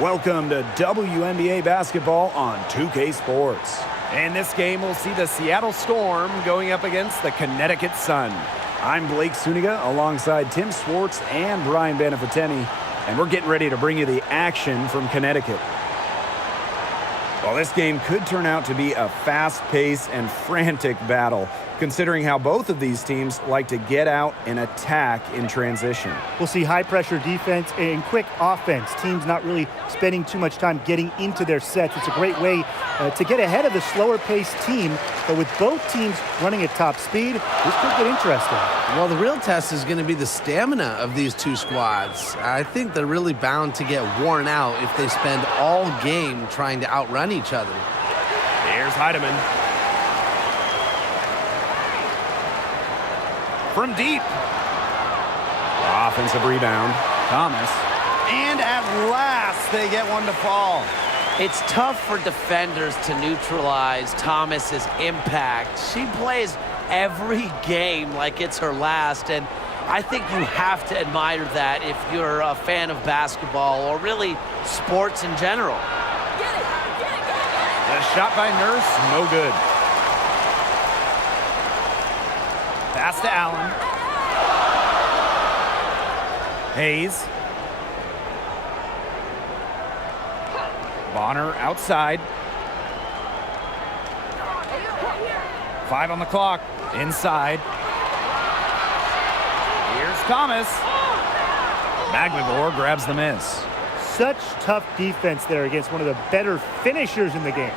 Welcome to WNBA basketball on 2K Sports. In this game, we'll see the Seattle Storm going up against the Connecticut Sun. I'm Blake Suniga alongside Tim Swartz and Brian Beneficeni, and we're getting ready to bring you the action from Connecticut. Well, this game could turn out to be a fast-paced and frantic battle, considering how both of these teams like to get out and attack in transition. We'll see high-pressure defense and quick offense. Teams not really spending too much time getting into their sets. It's a great way to get ahead of the slower-paced team, but with both teams running at top speed, this could get interesting. Well, the real test is going to be the stamina of these two squads. I think they're really bound to get worn out if they spend all game trying to outrun each other. Here's Heidemann. From deep. Offensive rebound. Thomas. And at last, they get one to fall. It's tough for defenders to neutralize Thomas's impact. She plays every game like it's her last, and I think you have to admire that if you're a fan of basketball or really sports in general. The shot by Nurse, no good. Pass to Allen. Hayes. Bonner outside. 5 on the clock. Inside. Here's Thomas. Magmagor grabs the miss. Such tough defense there against one of the better finishers in the game.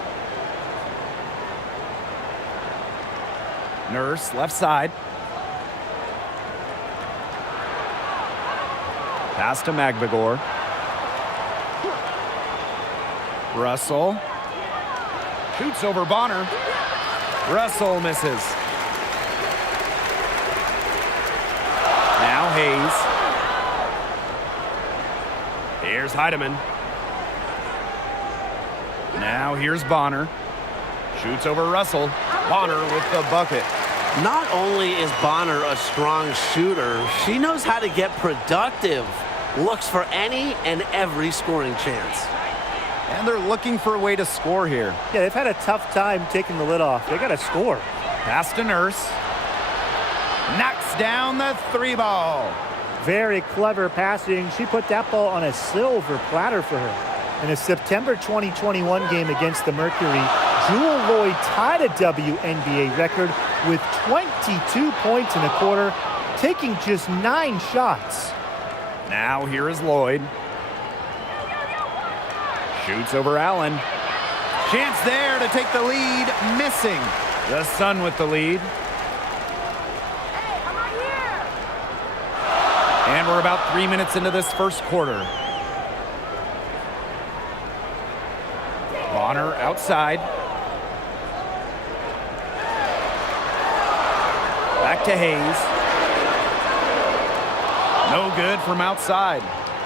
Nurse, left side. Pass to Magmagor. Russell. Shoots over Bonner. Russell misses. Now Hayes. Here's Heidemann. Now here's Bonner. Shoots over Russell. Bonner with the bucket. Not only is Bonner a strong shooter, she knows how to get productive. Looks for any and every scoring chance. And they're looking for a way to score here. Yeah, they've had a tough time taking the lid off. They got to score. Pass to Nurse. Knocks down the 3-ball. Very clever passing. She put that ball on a silver platter for her. In a September 2021 game against the Mercury, Jewel Lloyd tied a WNBA record with 22 points in a quarter, taking just 9 shots. Now here is Lloyd. Shoots over Allen. Chance there to take the lead, missing. The Sun with the lead. And we're about 3 minutes into this first quarter. Bonner outside. Back to Hayes. No good from outside.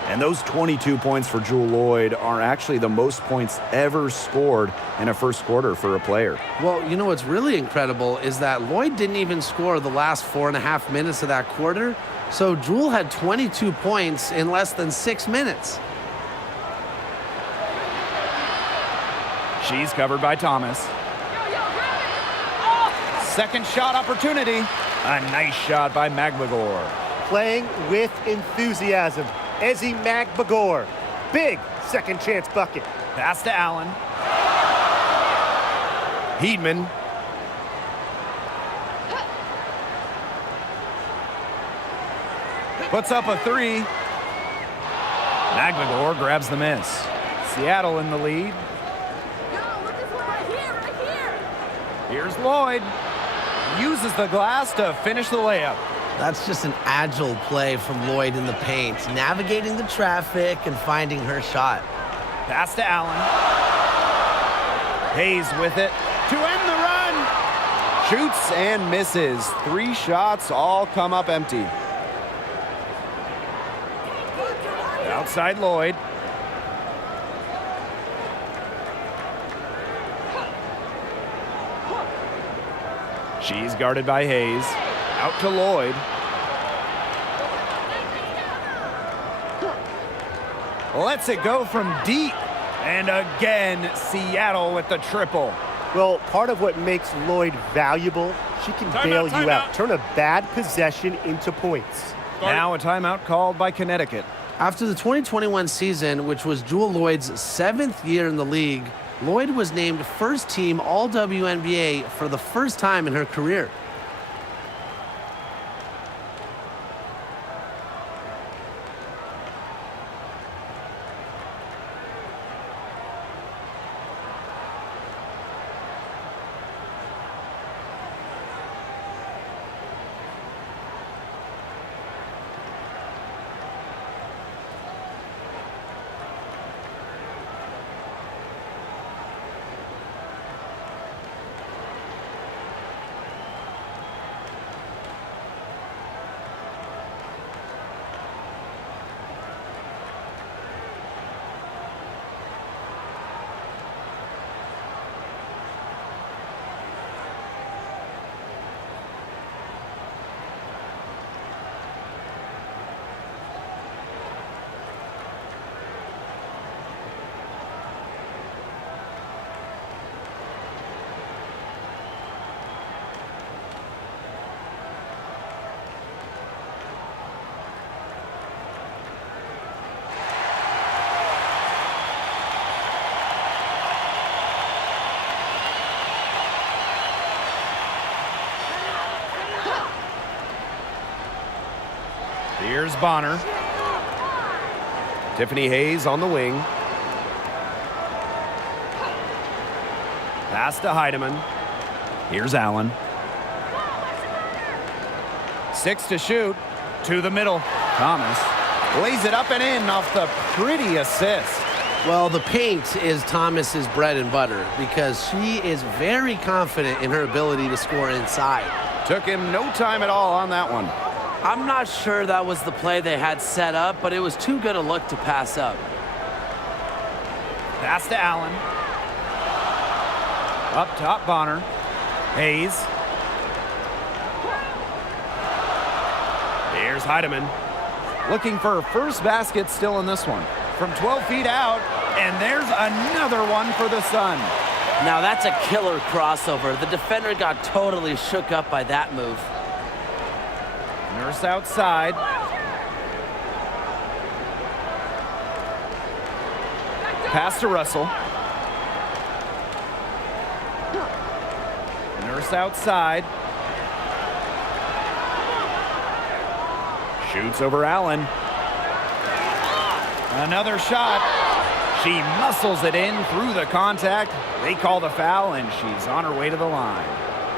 And those 22 points for Jewel Lloyd are actually the most points ever scored in a first quarter for a player. Well, you know what's really incredible is that Lloyd didn't even score the last 4.5 minutes of that quarter. So Jewel had 22 points in less than 6 minutes. She's covered by Thomas. Second shot opportunity. A nice shot by Magmagor. Playing with enthusiasm. Ezzy Magmagor. Big second chance bucket. Pass to Allen. Heedman. Puts up a 3. Magmagor grabs the miss. Seattle in the lead. Here's Lloyd. Uses the glass to finish the layup. That's just an agile play from Lloyd in the paint, navigating the traffic and finding her shot. Pass to Allen. Hayes with it to end the run. Shoots and misses. 3 shots all come up empty. Outside Lloyd. She's guarded by Hayes. Out to Lloyd. lets it go from deep. And again, Seattle with the triple. Well, part of what makes Lloyd valuable, she can bail you out. Turn a bad possession into points. Now a timeout called by Connecticut. After the 2021 season, which was Jewell Loyd's 7th year in the league, Lloyd was named first team All-WNBA for the first time in her career. Here's Bonner. Tiffany Hayes on the wing. Pass to Heidemann. Here's Allen. 6 to shoot. To the middle. Thomas lays it up and in off the pretty assist. Well, the paint is Thomas's bread and butter because she is very confident in her ability to score inside. Took him no time at all on that one. I'm not sure that was the play they had set up, but it was too good a look to pass up. Pass to Allen. Up top, Bonner. Hayes. Here's Heidemann. Looking for her first basket still in this one. From 12 feet out, and there's another one for the Sun. Now that's a killer crossover. The defender got totally shook up by that move. Nurse outside. Pass to Russell. Nurse outside. Shoots over Allen. Another shot. She muscles it in through the contact. They call the foul, and she's on her way to the line.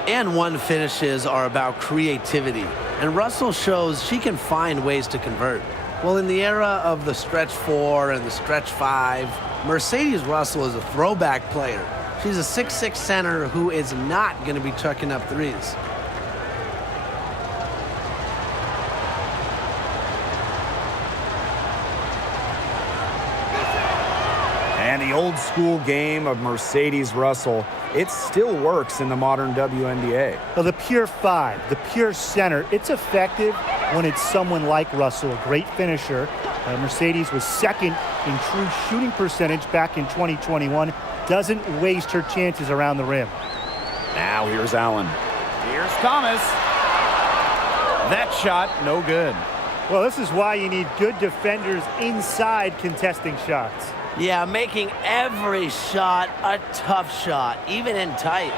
And one finishes are about creativity. And Russell shows she can find ways to convert. Well, in the era of the stretch 4 and the stretch 5, Mercedes Russell is a throwback player. She's a 6'6" center who is not going to be chucking up threes. And the old school game of Mercedes Russell, it still works in the modern WNBA. Well, the pure 5, the pure center, it's effective when it's someone like Russell, a great finisher. Mercedes was second in true shooting percentage back in 2021. Doesn't waste her chances around the rim. Now here's Allen. Here's Thomas. That shot, no good. Well, this is why you need good defenders inside contesting shots. Yeah, making every shot a tough shot, even in tight.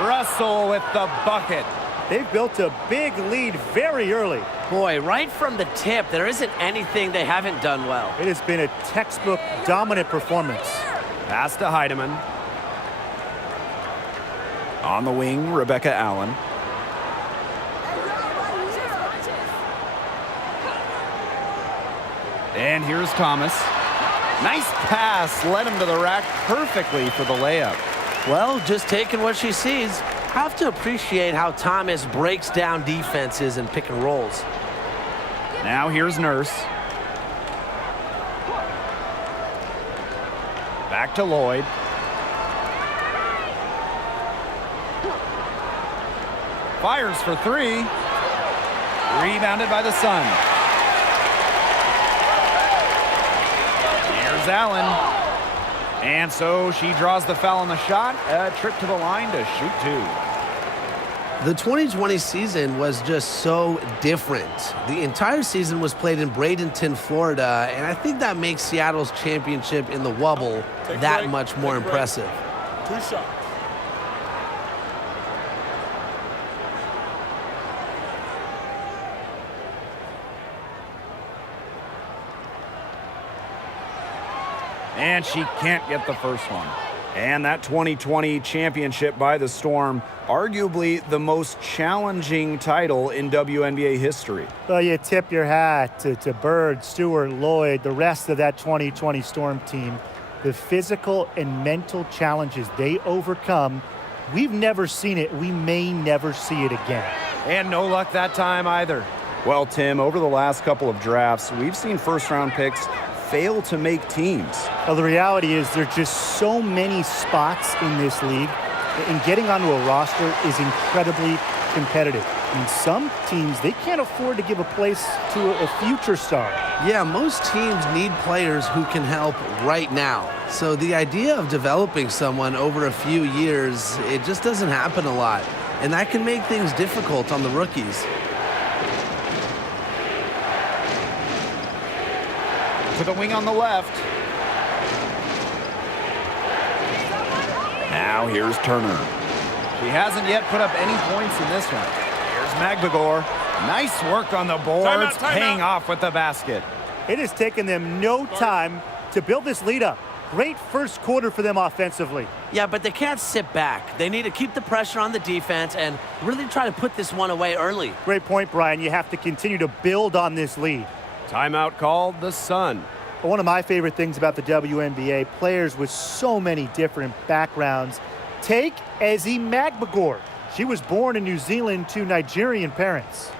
Russell with the bucket. They've built a big lead very early. Boy, right from the tip, there isn't anything they haven't done well. It has been a textbook dominant performance. Pass to Heidemann. On the wing, Rebecca Allen. And here's Thomas. Nice pass, led him to the rack perfectly for the layup. Well, just taking what she sees. Have to appreciate how Thomas breaks down defenses and pick and rolls. Now here's Nurse. Back to Lloyd. Fires for 3. Rebounded by the Sun. Here's Allen. And so she draws the foul on the shot. A trip to the line to shoot two. The 2020 season was just so different. The entire season was played in Bradenton, Florida, and I think that makes Seattle's championship in the Wubble that much more impressive. 2 shots. And she can't get the first one. And that 2020 championship by the Storm, arguably the most challenging title in WNBA history. Well, you tip your hat to Bird, Stewart, Lloyd, the rest of that 2020 Storm team. The physical and mental challenges they overcome, we've never seen it. We may never see it again. And no luck that time either. Well, Tim, over the last couple of drafts, we've seen first-round picks fail to make teams. Well, the reality is there are just so many spots in this league, and getting onto a roster is incredibly competitive. I mean, some teams, they can't afford to give a place to a future star. Yeah, most teams need players who can help right now. So the idea of developing someone over a few years, it just doesn't happen a lot. And that can make things difficult on the rookies. To the wing on the left. Now here's Turner. She hasn't yet put up any points in this one. Here's Magbagor. Nice work on the boards, paying off with the basket. It has taken them no time to build this lead up. Great first quarter for them offensively. Yeah, but they can't sit back. They need to keep the pressure on the defense and really try to put this one away early. Great point, Brian. You have to continue to build on this lead. Timeout called, the Sun. One of my favorite things about the WNBA, players with so many different backgrounds. Take Ezi Magbagor. She was born in New Zealand to Nigerian parents.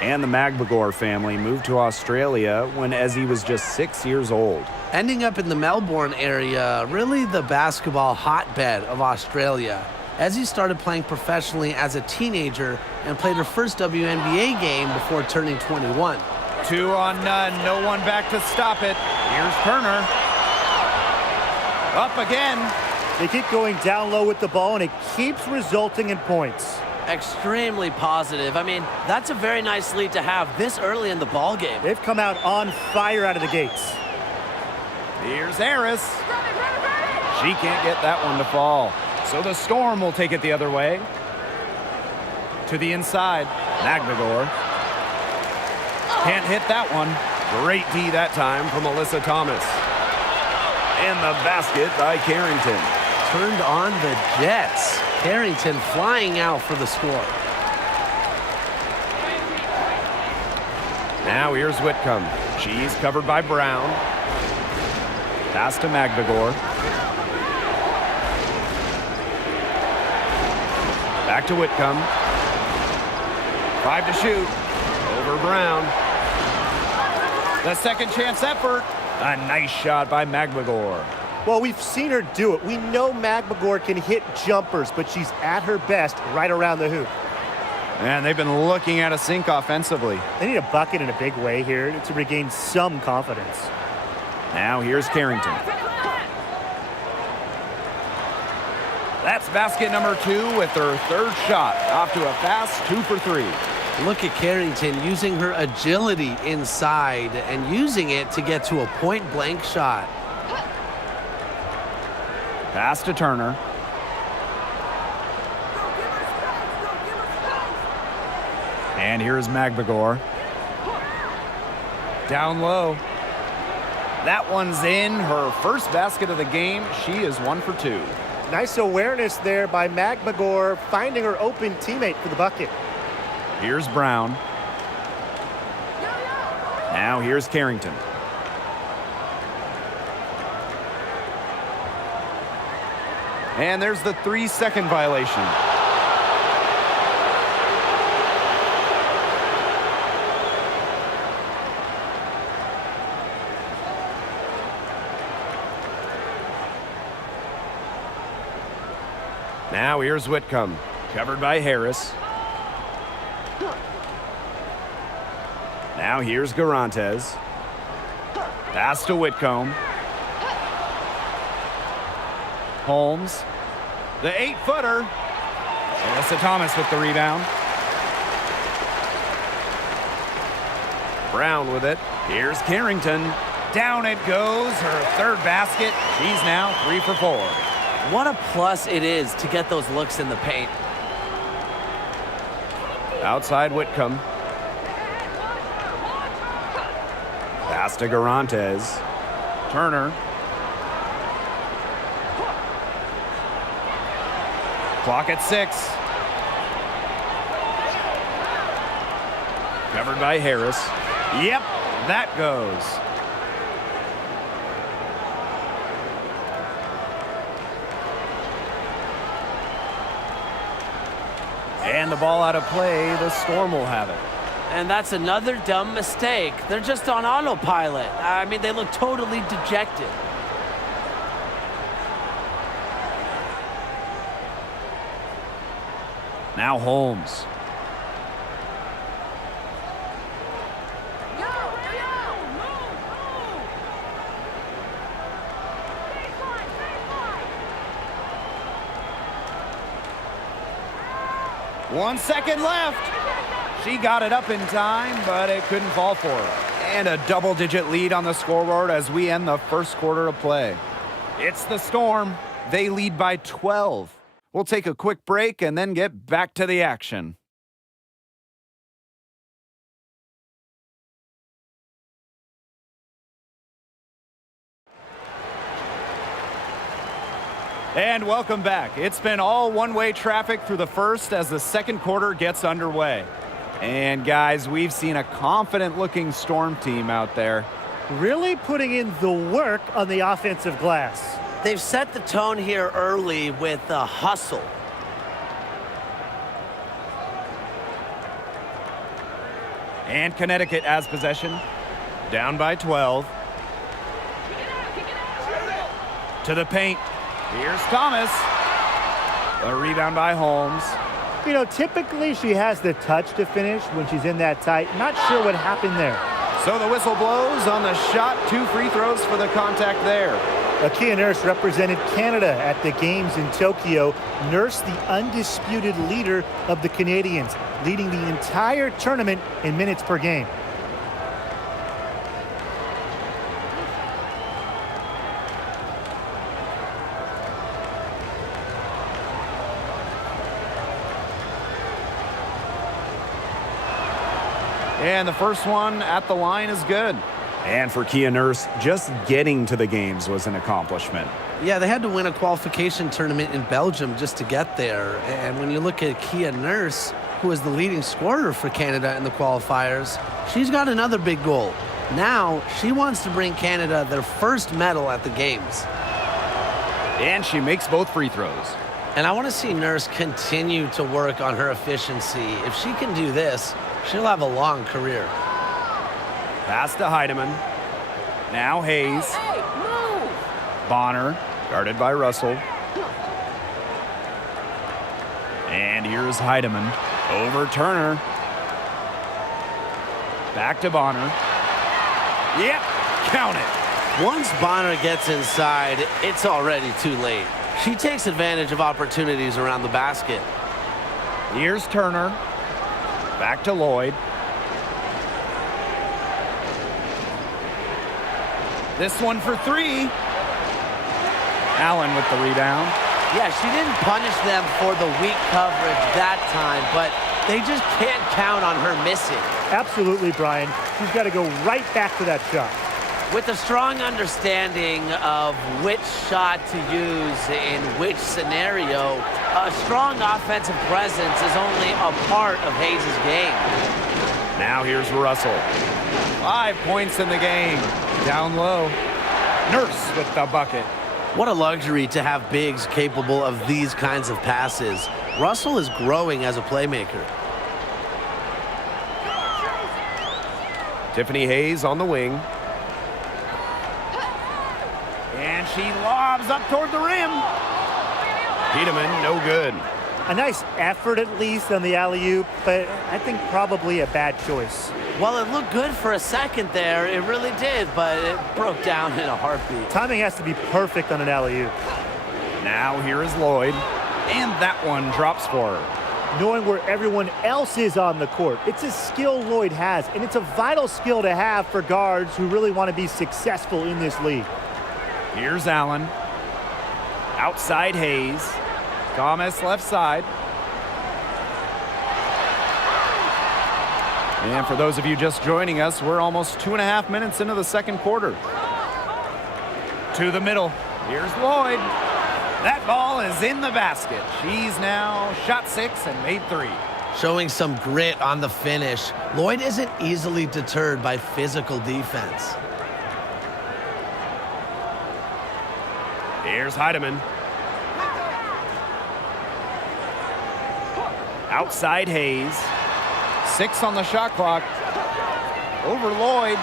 And the Magbagor family moved to Australia when Ezi was just 6 years old. Ending up in the Melbourne area, really the basketball hotbed of Australia. Ezi started playing professionally as a teenager and played her first WNBA game before turning 21. 2 on none, no one back to stop it. Here's Turner. Up again. They keep going down low with the ball, and it keeps resulting in points. Extremely positive. I mean, that's a very nice lead to have this early in the ball game. They've come out on fire out of the gates. Here's Harris. She can't get that one to fall. So the Storm will take it the other way. To the inside, Magbagor. Can't hit that one. Great D that time from Alyssa Thomas. And the basket by Carrington. Turned on the Jets. Carrington flying out for the score. Now here's Whitcomb. She's covered by Brown. Pass to Magbagor. Back to Whitcomb. 5 to shoot. Over Brown. The second chance effort. A nice shot by Magbagor. Well, we've seen her do it. We know Magbagor can hit jumpers, but she's at her best right around the hoop. And they've been looking at a sink offensively. They need a bucket in a big way here to regain some confidence. Now here's Carrington. That's basket number 2 with her third shot. Off to a fast 2 for 3. Look at Carrington using her agility inside and using it to get to a point-blank shot. Pass to Turner. And here's Magbagor. Down low. That one's in. Her first basket of the game. She is 1 for 2. Nice awareness there by Magbagor, finding her open teammate for the bucket. Here's Brown. Now here's Carrington. And there's the 3-second violation. Now here's Whitcomb, covered by Harris. Now here's Garantes. Pass to Whitcomb. Holmes. The 8-footer. Melissa Thomas with the rebound. Brown with it. Here's Carrington. Down it goes. Her third basket. She's now 3 for 4. What a plus it is to get those looks in the paint. Outside Whitcomb. Pass to Garantes. Turner. Clock at 6. Covered by Harris. Yep, that goes. And the ball out of play, the Storm will have it. And that's another dumb mistake. They're just on autopilot. I mean, they look totally dejected. Now Holmes. One second left. She got it up in time, but it couldn't fall for her. And a double-digit lead on the scoreboard as we end the first quarter of play. It's the Storm. They lead by 12. We'll take a quick break and then get back to the action. And welcome back. It's been all one-way traffic through the first as the second quarter gets underway. And guys, we've seen a confident-looking Storm team out there. Really putting in the work on the offensive glass. They've set the tone here early with the hustle. And Connecticut has possession. Down by 12. To the paint. Here's Thomas. A rebound by Holmes. You know, typically she has the touch to finish when she's in that tight. Not sure what happened there. So the whistle blows on the shot. 2 free throws for the contact there. Akia Nurse represented Canada at the games in Tokyo. Nurse, the undisputed leader of the Canadians, leading the entire tournament in minutes per game. And the first one at the line is good. And for Kia Nurse, just getting to the games was an accomplishment. Yeah, they had to win a qualification tournament in Belgium just to get there. And when you look at Kia Nurse, who is the leading scorer for Canada in the qualifiers, she's got another big goal. Now, she wants to bring Canada their first medal at the games. And she makes both free throws. And I want to see Nurse continue to work on her efficiency. If she can do this, she'll have a long career. Pass to Heidemann. Now Hayes. Bonner, guarded by Russell. And here's Heidemann. Over Turner. Back to Bonner. Yep, count it. Once Bonner gets inside, it's already too late. She takes advantage of opportunities around the basket. Here's Turner. Back to Lloyd. This one for three. Allen with the rebound. Yeah, she didn't punish them for the weak coverage that time, but they just can't count on her missing. Absolutely, Brian. She's got to go right back to that shot. With a strong understanding of which shot to use in which scenario, a strong offensive presence is only a part of Hayes' game. Now here's Russell. 5 points in the game. Down low. Nurse with the bucket. What a luxury to have bigs capable of these kinds of passes. Russell is growing as a playmaker. Tiffany Hayes on the wing. And she lobs up toward the rim. Peterman, no good. A nice effort at least on the alley-oop, but I think probably a bad choice. Well, it looked good for a second there. It really did, but it broke down in a heartbeat. Timing has to be perfect on an alley-oop. Now here is Lloyd. And that one drops for her. Knowing where everyone else is on the court, it's a skill Lloyd has, and it's a vital skill to have for guards who really want to be successful in this league. Here's Allen. Outside Hayes. Thomas left side. And for those of you just joining us, we're almost 2.5 minutes into the second quarter. To the middle. Here's Lloyd. That ball is in the basket. She's now shot 6 and made 3. Showing some grit on the finish. Lloyd isn't easily deterred by physical defense. Here's Heidemann. Outside Hayes. 6 on the shot clock. Over Lloyd.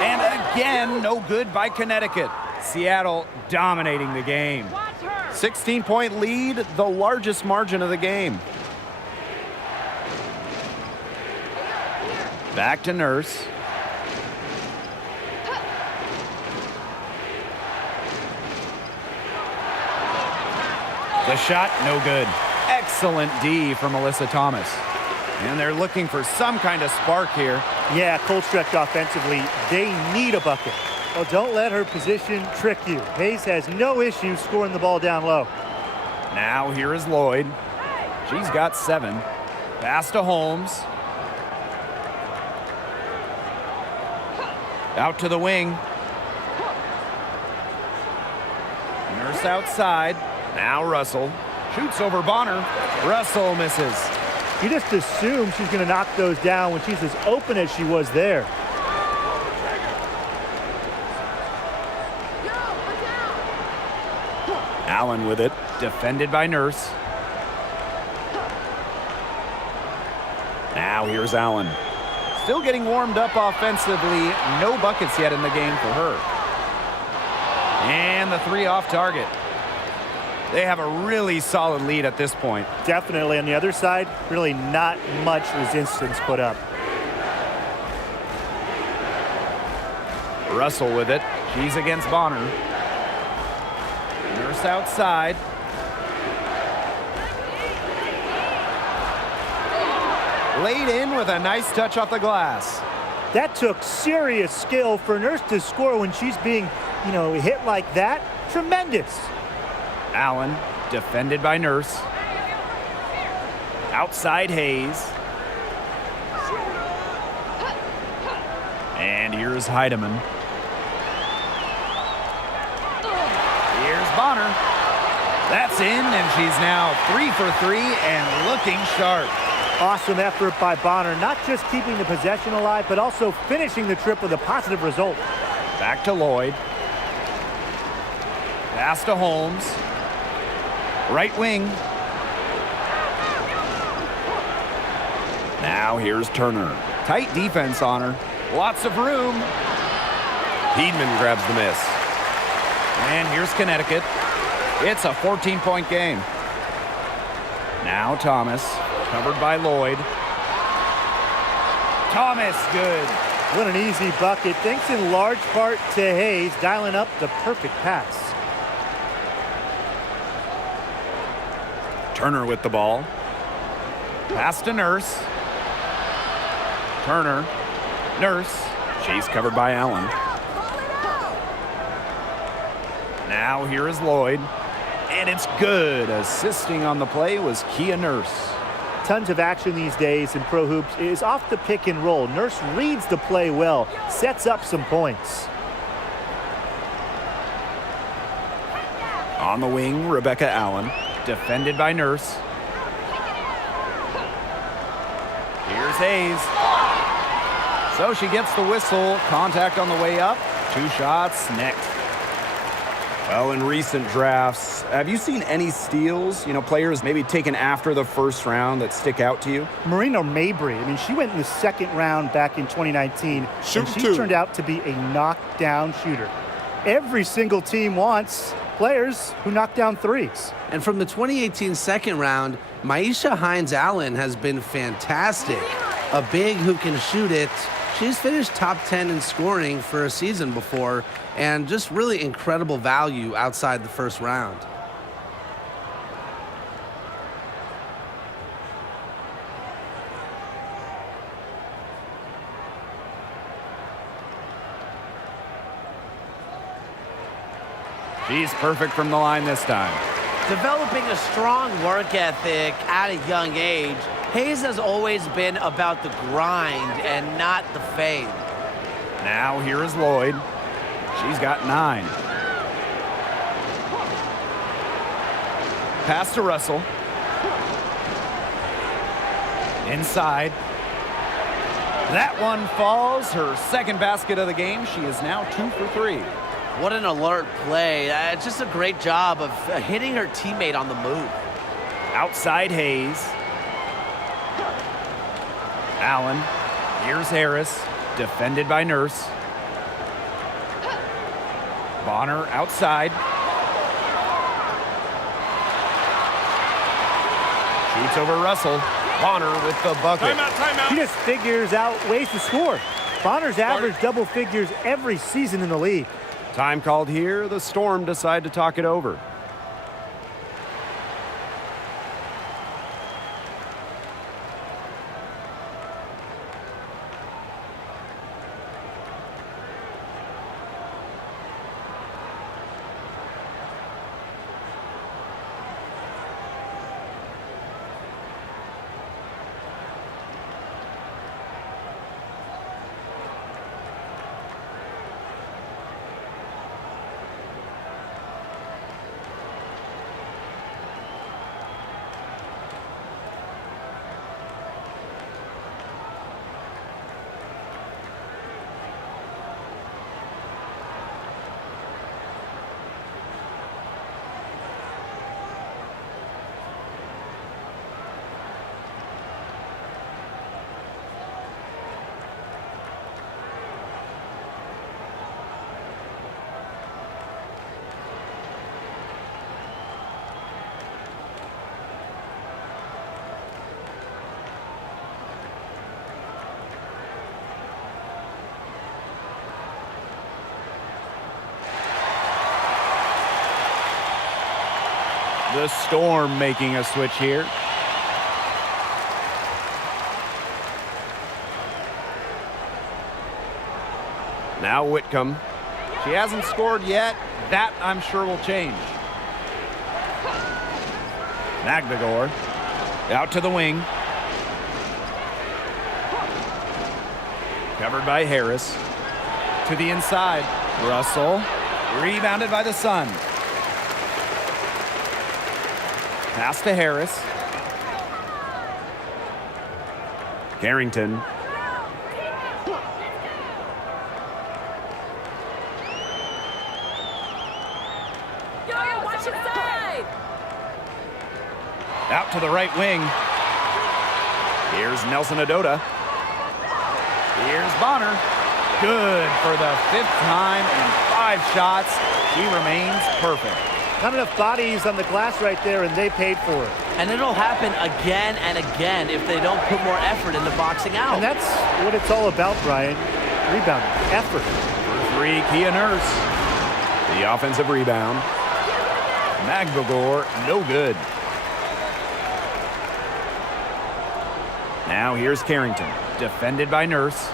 And again, no good by Connecticut. Seattle dominating the game. 16-point lead, the largest margin of the game. Back to Nurse. The shot, no good. Excellent D from Melissa Thomas. And they're looking for some kind of spark here. Yeah, cold stretch offensively. They need a bucket. Well, don't let her position trick you. Hayes has no issue scoring the ball down low. Now here is Lloyd. She's got 7. Pass to Holmes. Out to the wing. Nurse outside. Now Russell. Shoots over Bonner. Russell misses. You just assume she's going to knock those down when she's as open as she was there. Allen with it. Defended by Nurse. Now here's Allen. Still getting warmed up offensively. No buckets yet in the game for her. And the 3 off target. They have a really solid lead at this point. Definitely. On the other side, really not much resistance put up. Russell with it. She's against Bonner. Nurse outside. Laid in with a nice touch off the glass. That took serious skill for Nurse to score when she's being, hit like that. Tremendous. Allen, defended by Nurse. Outside Hayes. And here's Heidemann. Here's Bonner. That's in, and she's now 3 for 3 and looking sharp. Awesome effort by Bonner, not just keeping the possession alive, but also finishing the trip with a positive result. Back to Lloyd. Pass to Holmes. Right wing. Now here's Turner. Tight defense on her. Lots of room. Heedman grabs the miss. And here's Connecticut. It's a 14-point game. Now Thomas, covered by Lloyd. Thomas, good. What an easy bucket. Thanks in large part to Hayes dialing up the perfect pass. Turner with the ball. Pass to Nurse. Turner. Nurse. She's covered by Allen. Now here is Lloyd. And it's good. Assisting on the play was Kia Nurse. Tons of action these days in pro hoops. It is off the pick and roll. Nurse reads the play well, sets up some points. On the wing, Rebecca Allen. Defended by Nurse. Here's Hayes. So she gets the whistle. Contact on the way up. 2 shots next. Well, in recent drafts, have you seen any steals, players maybe taken after the first round that stick out to you? Marina Mabry, she went in the second round back in 2019, and she turned out to be a knockdown shooter. Every single team wants players who knock down threes. And from the 2018 second round, Maisha Hines-Allen has been fantastic. A big who can shoot it. She's finished top 10 in scoring for a season before, and just really incredible value outside the first round. She's perfect from the line this time. Developing a strong work ethic at a young age, Hayes has always been about the grind and not the fame. Now here is Lloyd. She's got 9. Pass to Russell. Inside. That one falls. Her second basket of the game. She is now 2 for 3. What an alert play. It's just a great job of hitting her teammate on the move. Outside Hayes. Allen. Here's Harris. Defended by Nurse. Bonner outside. Shoots over Russell. Bonner with the bucket. She just figures out ways to score. Bonner's averaged double figures every season in the league. Time called here. The Storm decide to talk it over. The Storm making a switch here. Now Whitcomb. She hasn't scored yet. That, I'm sure, will change. Magdagor. Out to the wing. Covered by Harris. To the inside. Russell. Rebounded by the Sun. Pass to Harris. Carrington. Out to the right wing. Here's Nelson Adota. Here's Bonner. Good for the 5th time in 5 shots. She remains perfect. Not enough bodies on the glass right there, and they paid for it. And it'll happen again and again if they don't put more effort into boxing out. And that's what it's all about, Brian. Rebounding, effort. For 3, Kia Nurse. The offensive rebound. Magdagor, no good. Now here's Carrington, defended by Nurse.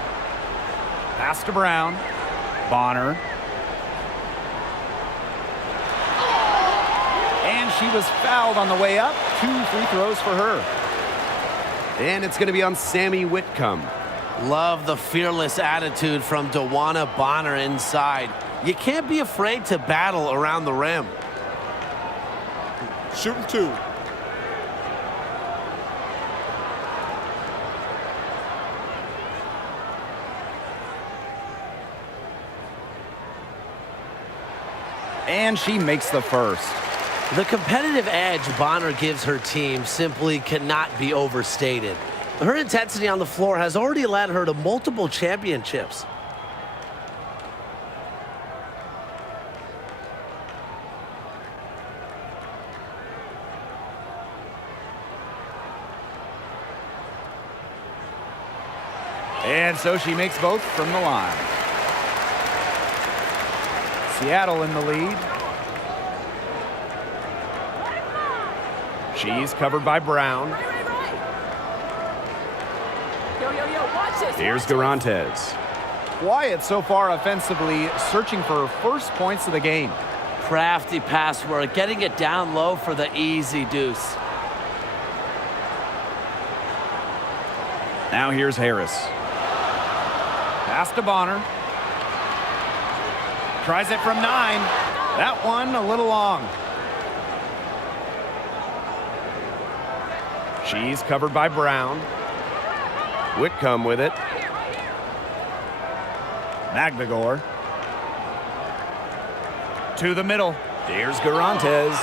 Pass to Brown. Bonner. And she was fouled on the way up. 2 free throws for her. And it's going to be on Sammy Whitcomb. Love the fearless attitude from Dewana Bonner inside. You can't be afraid to battle around the rim. Shooting 2. And she makes the first. The competitive edge Bonner gives her team simply cannot be overstated. Her intensity on the floor has already led her to multiple championships. And so she makes both from the line. Seattle in the lead. She's covered by Brown. Here's Garantes. Quiet so far offensively, searching for her first points of the game. Crafty pass work, getting it down low for the easy deuce. Now here's Harris. Pass to Bonner. Tries it from 9. That one a little long. She's covered by Brown. Whitcomb with it. Magbagor. To the middle. Here's Garantes.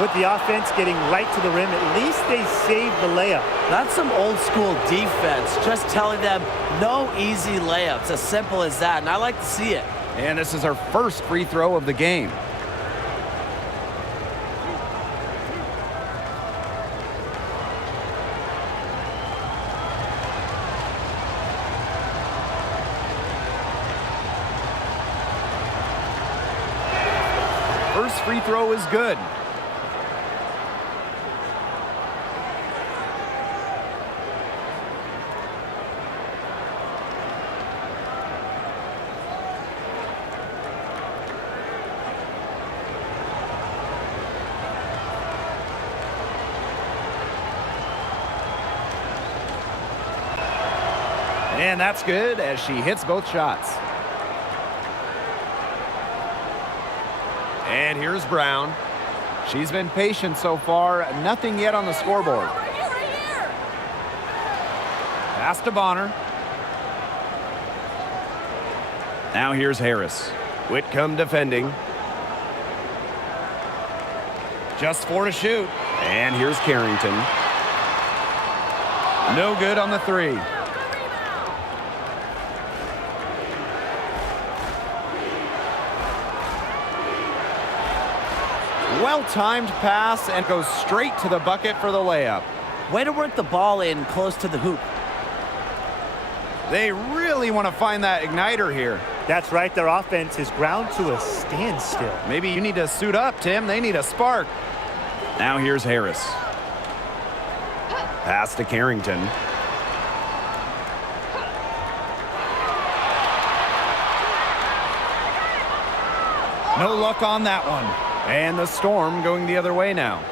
With the offense getting right to the rim, at least they saved the layup. That's some old school defense, just telling them no easy layups, as simple as that, and I like to see it. And this is her first free throw of the game. First free throw is good. And that's good as she hits both shots. And here's Brown. She's been patient so far. Nothing yet on the scoreboard. Pass to Bonner. Now here's Harris. Whitcomb defending. Just 4 to shoot. And here's Carrington. No good on the 3. Well-timed pass and goes straight to the bucket for the layup. Way to work the ball in close to the hoop. They really want to find that igniter here. That's right, their offense is ground to a standstill. Maybe you need to suit up, Tim. They need a spark. Now here's Harris. Pass to Carrington. No luck on that one. And the Storm going the other way now.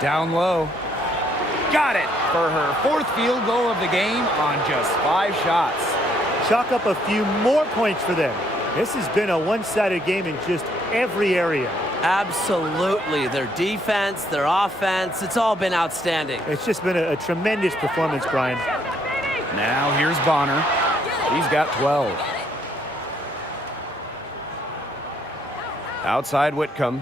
Down low. Got it for her 4th field goal of the game on just 5 shots. Chalk up a few more points for them. This has been a one-sided game in just every area. Absolutely. Their defense, their offense, it's all been outstanding. It's just been a tremendous performance, Brian. Now here's Bonner. He's got 12. Outside Whitcomb.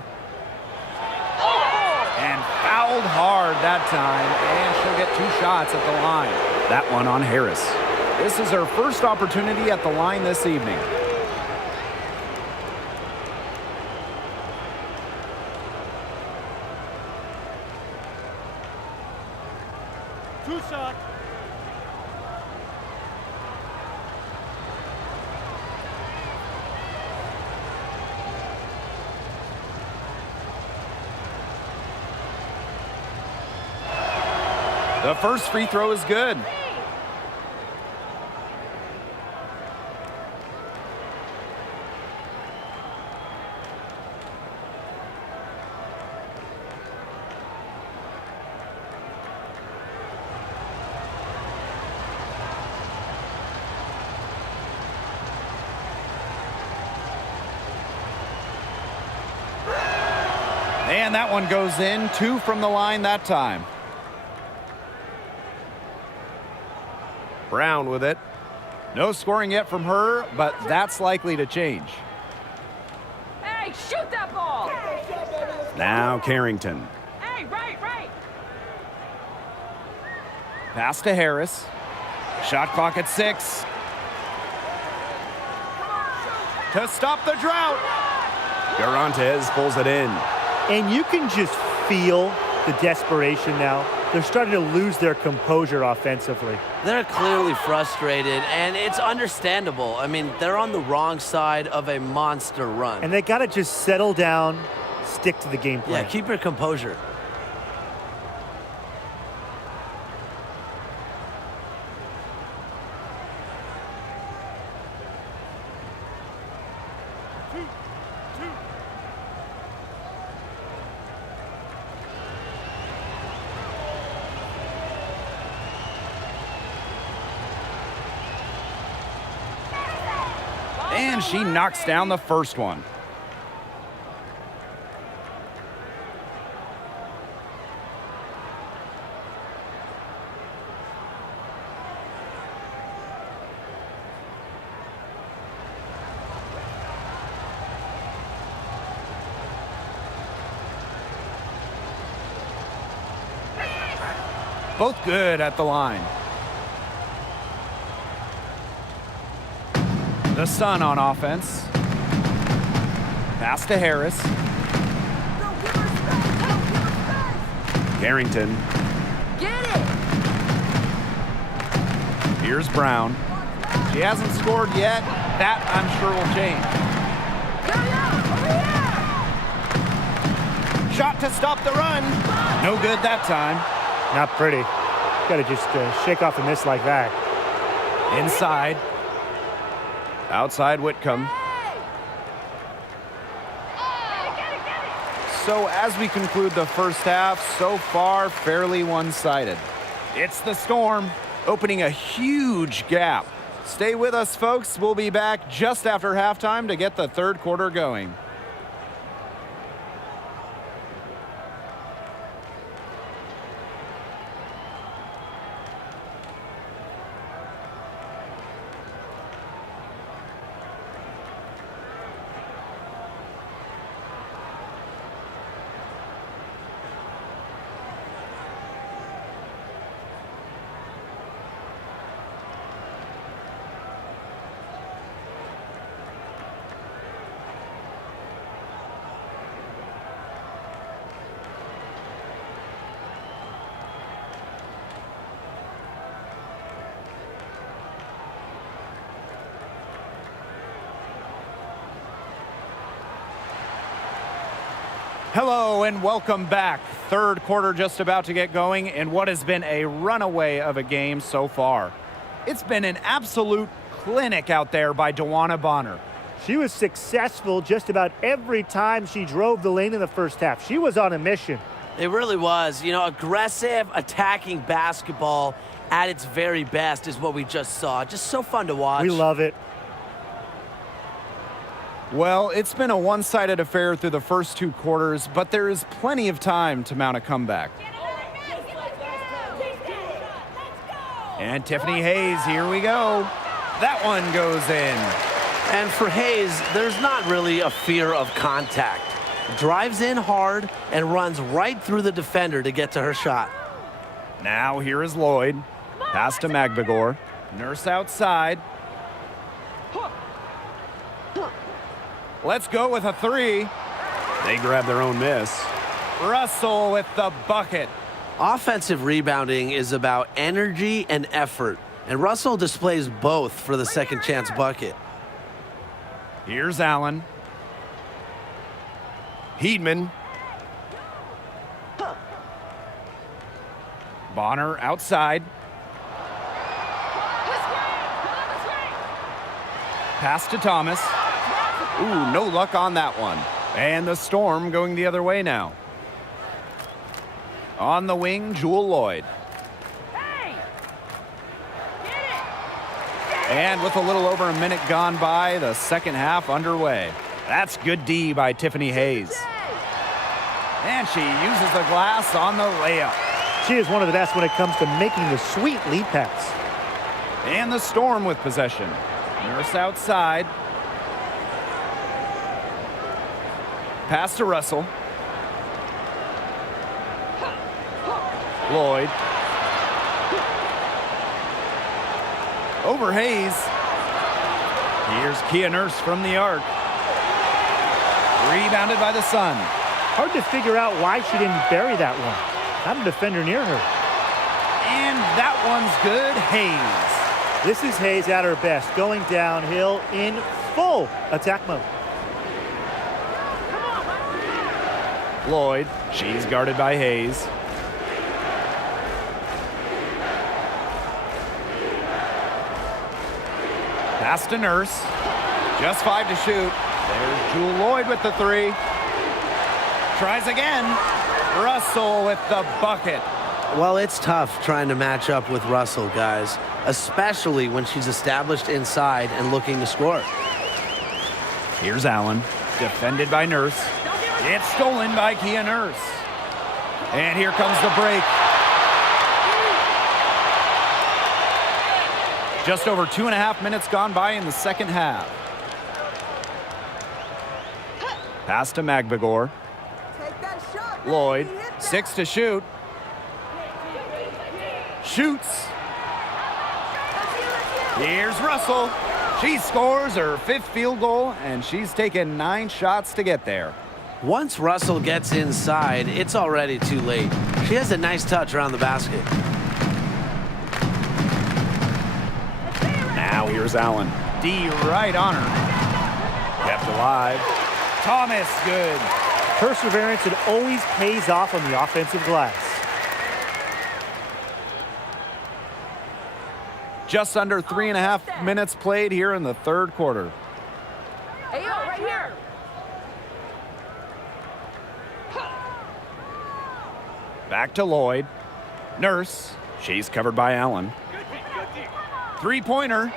And fouled hard that time, and she'll get 2 shots at the line. That one on Harris. This is her first opportunity at the line this evening. Two shot. The first free throw is good. And that one goes in. 2 from the line that time. Brown with it. No scoring yet from her, but that's likely to change. Hey, shoot that ball! Now Carrington. Hey, right! Pass to Harris. Shot clock at 6. To stop the drought. Garantes pulls it in. And you can just feel the desperation now. They're starting to lose their composure offensively. They're clearly frustrated, and it's understandable. I mean, they're on the wrong side of a monster run. And they got to just settle down, stick to the game plan. Yeah, keep your composure. And she knocks down the first one. Both good at the line. The Sun on offense. Pass to Harris. Carrington. Get it! Here's Brown. She hasn't scored yet. That, I'm sure, will change. Shot to stop the run. No good that time. Not pretty. Got to just shake off a miss like that. Inside. Outside Whitcomb. So as we conclude the first half, so far fairly one-sided. It's the Storm opening a huge gap. Stay with us, folks. We'll be back just after halftime to get the third quarter going. Hello and welcome back. Third quarter just about to get going in what has been a runaway of a game so far. It's been an absolute clinic out there by Dewana Bonner. She was successful just about every time she drove the lane in the first half. She was on a mission. It really was. You know, aggressive, attacking basketball at its very best is what we just saw. Just so fun to watch. We love it. Well, it's been a one-sided affair through the first 2 quarters, but there is plenty of time to mount a comeback. And Tiffany Hayes, here we go. That one goes in. And for Hayes, there's not really a fear of contact. Drives in hard and runs right through the defender to get to her shot. Now here is Lloyd. Pass to Magbegor. Nurse outside. Let's go with a 3. They grab their own miss. Russell with the bucket. Offensive rebounding is about energy and effort, and Russell displays both for the second chance bucket. Here's Allen. Heedman. Bonner outside. Pass to Thomas. Ooh, no luck on that one. And the Storm going the other way now. On the wing, Jewel Lloyd. Hey! Get it! And with a little over a minute gone by, the second half underway. That's good D by Tiffany Hayes. And she uses the glass on the layup. She is one of the best when it comes to making the sweet lead pass. And the Storm with possession. Nurse outside. Pass to Russell. Lloyd. Over Hayes. Here's Kia Nurse from the arc. Rebounded by the Sun. Hard to figure out why she didn't bury that one. Not a defender near her. And that one's good. Hayes. This is Hayes at her best, going downhill in full attack mode. Lloyd. She's guarded by Hayes. Pass to Nurse. Just 5 to shoot. There's Jewel Lloyd with the 3. Tries again. Russell with the bucket. Well, it's tough trying to match up with Russell, guys, especially when she's established inside and looking to score. Here's Allen, defended by Nurse. It's stolen by Kia Nurse. And here comes the break. Just over 2.5 minutes gone by in the second half. Pass to Magbagor. Lloyd, 6 to shoot. Shoots. Here's Russell. She scores her 5th field goal, and she's taken 9 shots to get there. Once Russell gets inside, it's already too late. She has a nice touch around the basket. Now here's Allen. D right on her. Kept alive. Thomas, good. Perseverance, it always pays off on the offensive glass. Just under 3.5 minutes played here in the third quarter. Hey, yo, right here! Back to Lloyd. Nurse. She's covered by Allen. Three-pointer.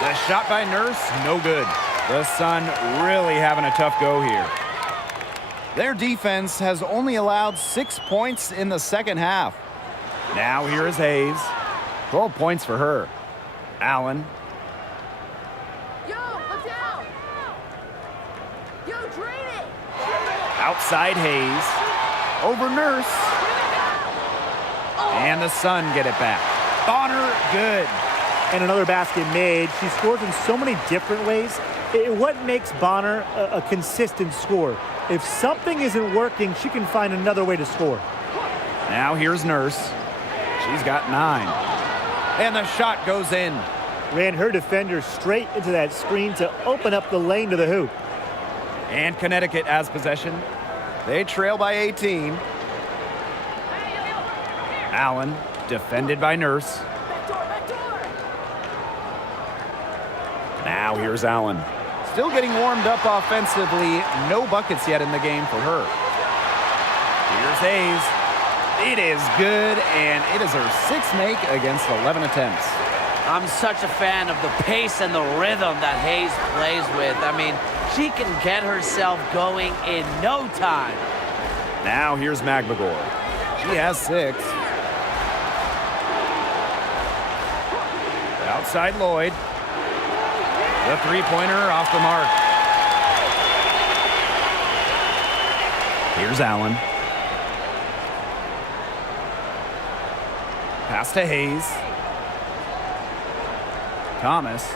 The shot by Nurse, no good. The Sun really having a tough go here. Their defense has only allowed 6 points in the second half. Now here is Hayes. 12 points for her. Allen. Yo, look down! Yo, drain it! Outside Hayes. Over Nurse. And the Sun get it back. Bonner, good. And another basket made. She scores in so many different ways. What makes Bonner a consistent scorer? If something isn't working, she can find another way to score. Now here's Nurse. She's got 9. And the shot goes in. Ran her defender straight into that screen to open up the lane to the hoop. And Connecticut has possession. They trail by 18. Allen, defended by Nurse. Now here's Allen. Still getting warmed up offensively. No buckets yet in the game for her. Here's Hayes. It is good, and it is her 6th make against 11 attempts. I'm such a fan of the pace and the rhythm that Hayes plays with. I mean, she can get herself going in no time. Now here's Magbagor. She has 6. Outside Lloyd. The three-pointer off the mark. Here's Allen. Pass to Hayes. Thomas.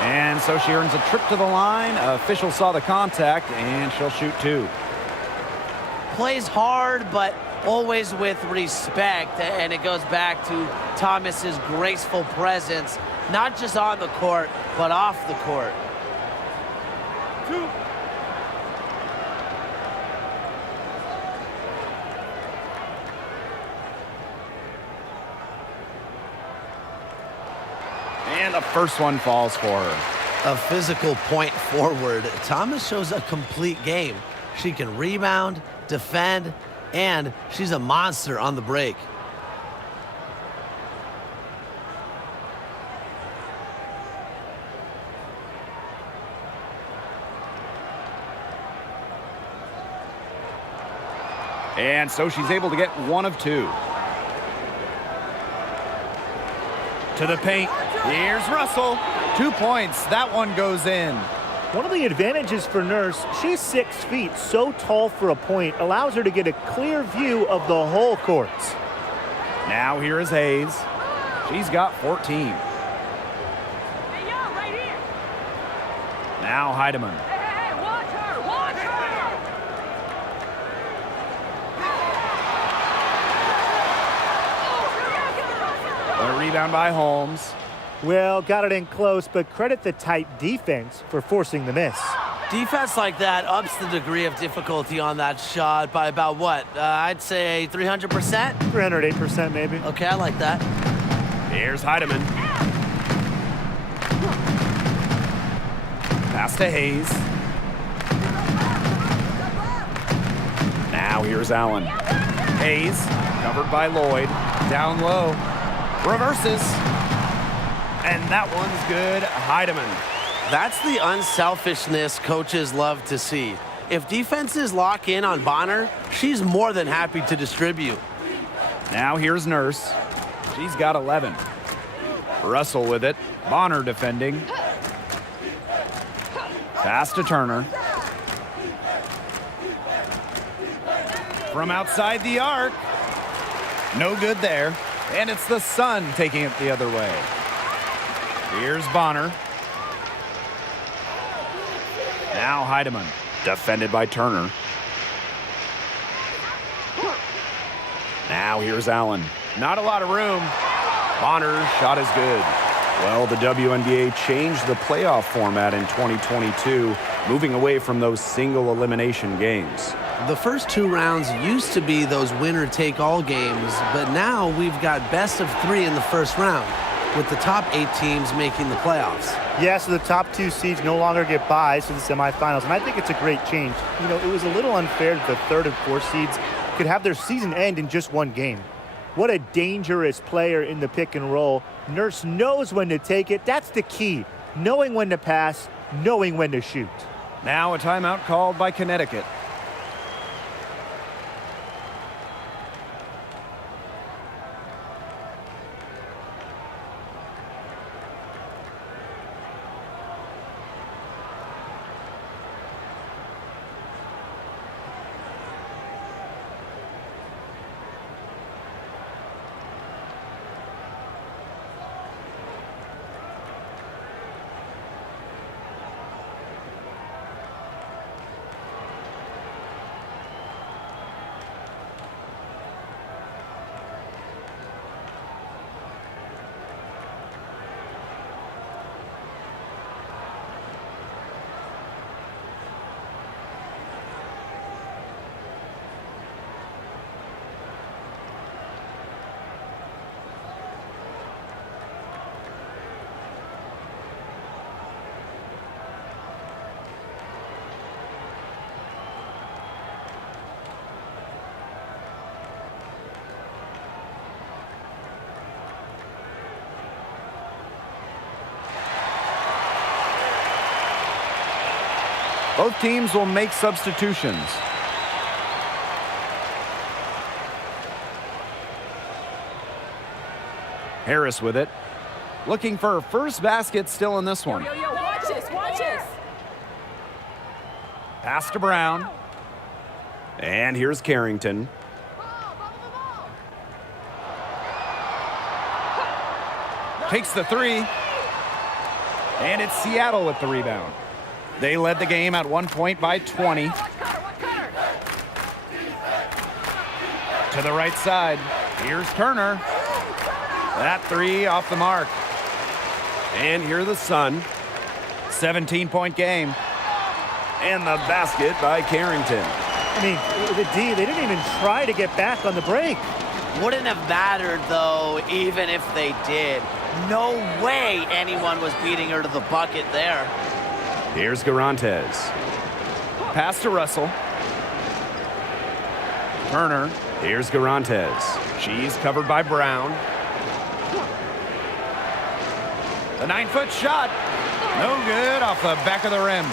And so she earns a trip to the line. Official saw the contact, and she'll shoot 2. Plays hard, but always with respect, and it goes back to Thomas's graceful presence, not just on the court, but off the court. And the first one falls for her. A physical point forward, Thomas shows a complete game. She can rebound, defend, and she's a monster on the break. And so she's able to get 1 of 2. To the paint. Here's Russell. 2 points. That one goes in. One of the advantages for Nurse, she's 6 feet, so tall for a point, allows her to get a clear view of the whole court. Now here is Hayes. She's got 14. Hey, yo, right here. Now Heidemann. Hey, watch her, watch her. The rebound by Holmes. Well, got it in close, but credit the tight defense for forcing the miss. Defense like that ups the degree of difficulty on that shot by about what? I'd say 300%? 308% maybe. Okay, I like that. Here's Heidemann. Pass to Hayes. Now here's Allen. Hayes, covered by Lloyd. Down low. Reverses. And that one's good. Heidemann. That's the unselfishness coaches love to see. If defenses lock in on Bonner, she's more than happy to distribute. Now here's Nurse. She's got 11. Russell with it. Bonner defending. Pass to Turner. From outside the arc. No good there. And it's the Sun taking it the other way. Here's Bonner. Now Heidemann. Defended by Turner. Now here's Allen. Not a lot of room. Bonner's shot is good. Well, the WNBA changed the playoff format in 2022, moving away from those single elimination games. The first 2 rounds used to be those winner-take-all games, but now we've got best of 3 in the first round, with the top 8 teams making the playoffs. Yeah, so the top 2 seeds no longer get byes to the semifinals, and I think it's a great change. You know, it was a little unfair that the 3rd and 4th seeds could have their season end in just 1 game. What a dangerous player in the pick and roll. Nurse knows when to take it. That's the key. Knowing when to pass, knowing when to shoot. Now a timeout called by Connecticut. Both teams will make substitutions. Harris with it. Looking for her first basket still in this one. Yo, watch this, watch this. Pass to Brown. And here's Carrington. Takes the 3. And it's Seattle with the rebound. They led the game at 1 point by 20. To the right side. Here's Turner. That 3 off the mark. And here the Sun. 17-point game. And the basket by Carrington. I mean, the D, they didn't even try to get back on the break. Wouldn't have mattered, though, even if they did. No way anyone was beating her to the bucket there. Here's Garantes. Pass to Russell. Turner. Here's Garantes. She's covered by Brown. The 9-foot shot. No good, off the back of the rim.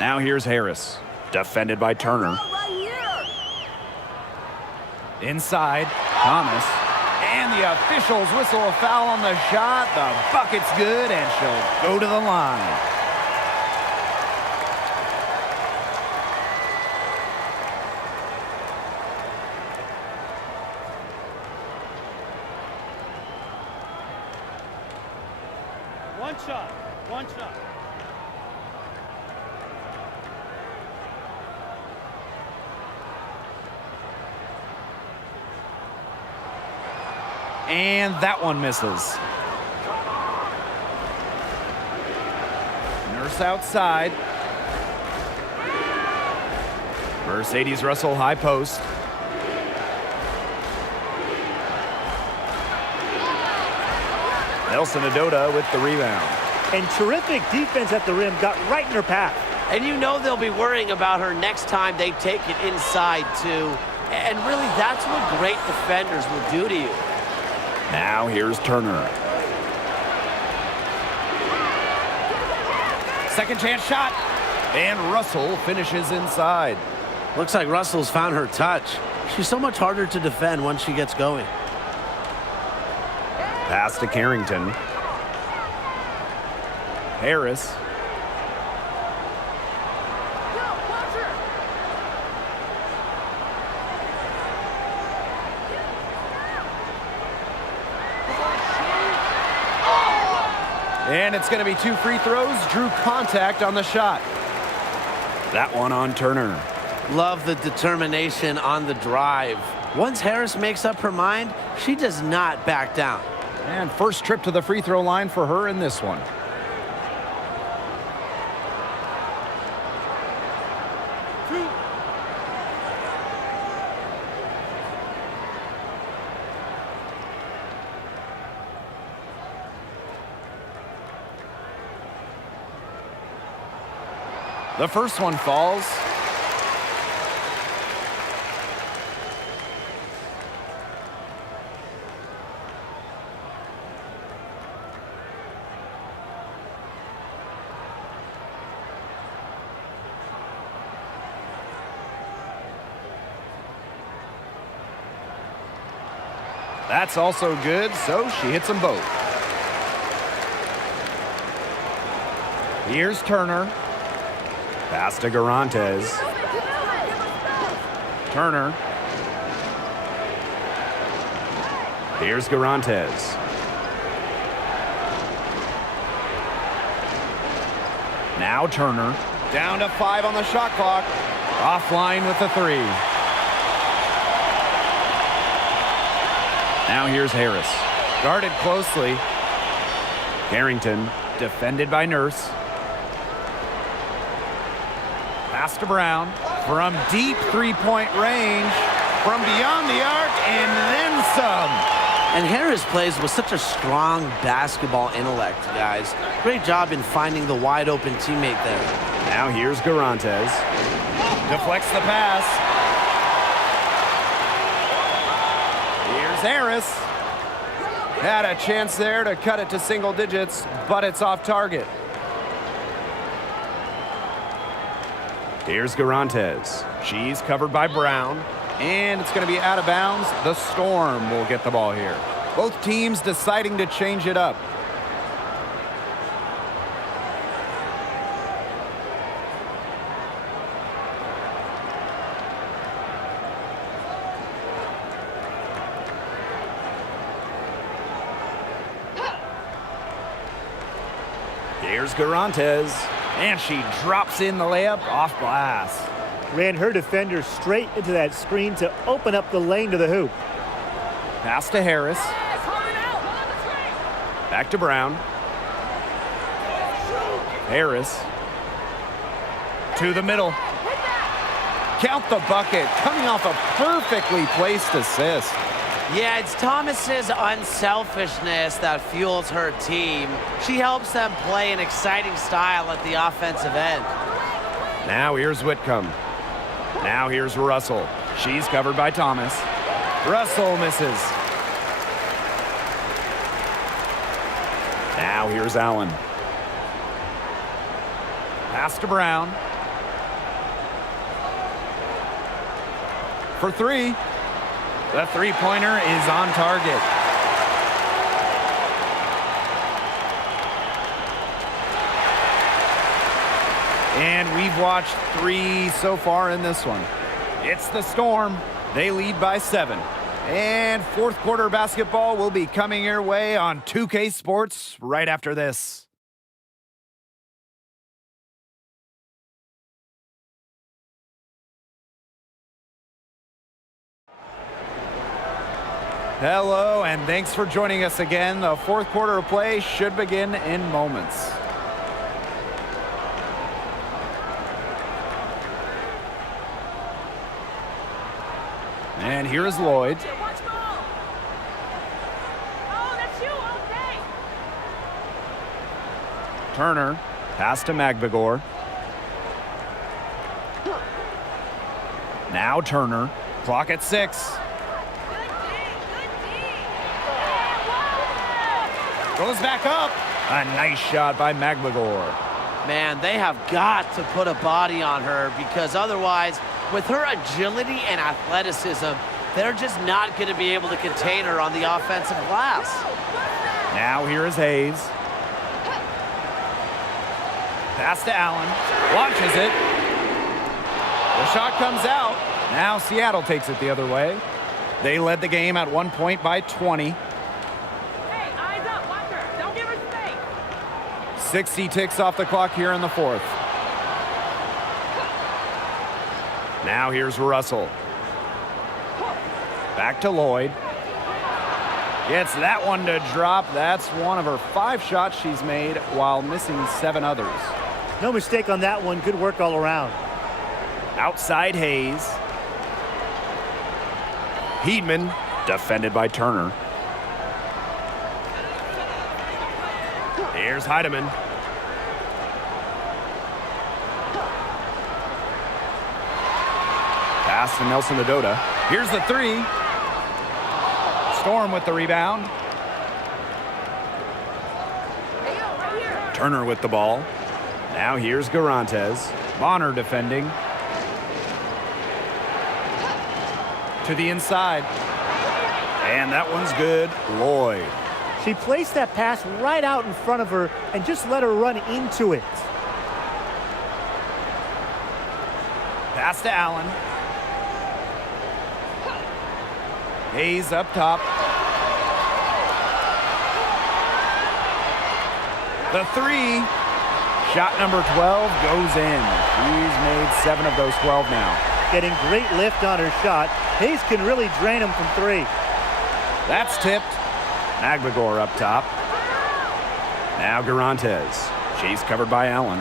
Now here's Harris. Defended by Turner. Inside, Thomas. And the officials whistle a foul on the shot. The bucket's good, and she'll go to the line. One shot. One shot. And that one misses. Nurse outside. Mercedes Russell high post. Nelson Adota with the rebound. And terrific defense at the rim got right in her path. And you know they'll be worrying about her next time they take it inside, too. And really, that's what great defenders will do to you. Now here's Turner. Second chance shot. And Russell finishes inside. Looks like Russell's found her touch. She's so much harder to defend once she gets going. Pass to Carrington. Harris. And it's going to be 2 free throws. Drew contact on the shot. That one on Turner. Love the determination on the drive. Once Harris makes up her mind, she does not back down. And first trip to the free throw line for her in this one. The first one falls. That's also good, so she hits them both. Here's Turner. Pass to Garantes. Turner. Here's Garantes. Now Turner. Down to 5 on the shot clock. Offline with the 3. Now here's Harris. Guarded closely. Carrington. Defended by Nurse. Pass to Brown. From deep three-point range. From beyond the arc and then some. And Harris plays with such a strong basketball intellect, guys. Great job in finding the wide open teammate there. Now here's Garantes. Deflects the pass. Here's Harris. Had a chance there to cut it to single digits, but it's off target. Here's Garantes. She's covered by Brown, and it's going to be out of bounds. The Storm will get the ball here. Both teams deciding to change it up. Here's Garantes, and she drops in the layup off glass. Ran her defender straight into that screen to open up the lane to the hoop. Pass to Harris. Back to Brown. Harris. To the middle. Count the bucket, coming off a perfectly placed assist. Yeah, it's Thomas's unselfishness that fuels her team. She helps them play an exciting style at the offensive end. Now here's Whitcomb. Now here's Russell. She's covered by Thomas. Russell misses. Now here's Allen. Pass to Brown. For three. The three-pointer is on target. And we've watched 3 so far in this one. It's the Storm. They lead by 7. And fourth quarter basketball will be coming your way on 2K Sports right after this. Hello, and thanks for joining us again. The fourth quarter of play should begin in moments. And here's Lloyd. Watch goal. Oh, that's you. Okay. Turner, pass to Magbegor. Now Turner, clock at 6. Goes back up. A nice shot by Magbegor. Man, they have got to put a body on her because otherwise, with her agility and athleticism, they're just not going to be able to contain her on the offensive glass. Now here is Hayes. Pass to Allen. Launches it. The shot comes out. Now Seattle takes it the other way. They led the game at 1 point by 20. Hey, eyes up. Watch her. Don't give her space. 60 ticks off the clock here in the fourth. Now here's Russell. Back to Lloyd. Gets that one to drop. That's one of her 5 shots she's made while missing 7 others. No mistake on that one. Good work all around. Outside Hayes. Heedman, defended by Turner. Here's Heidemann. Pass to Nelson Adota. Here's the 3. Storm with the rebound. Turner with the ball. Now here's Garantes. Bonner defending. To the inside. And that one's good. Lloyd. She placed that pass right out in front of her and just let her run into it. Pass to Allen. Hayes up top. The 3. Shot number 12 goes in. She's made 7 of those 12 now. Getting great lift on her shot. Hayes can really drain them from 3. That's tipped. Magbegor up top. Now Garantes. She's covered by Allen.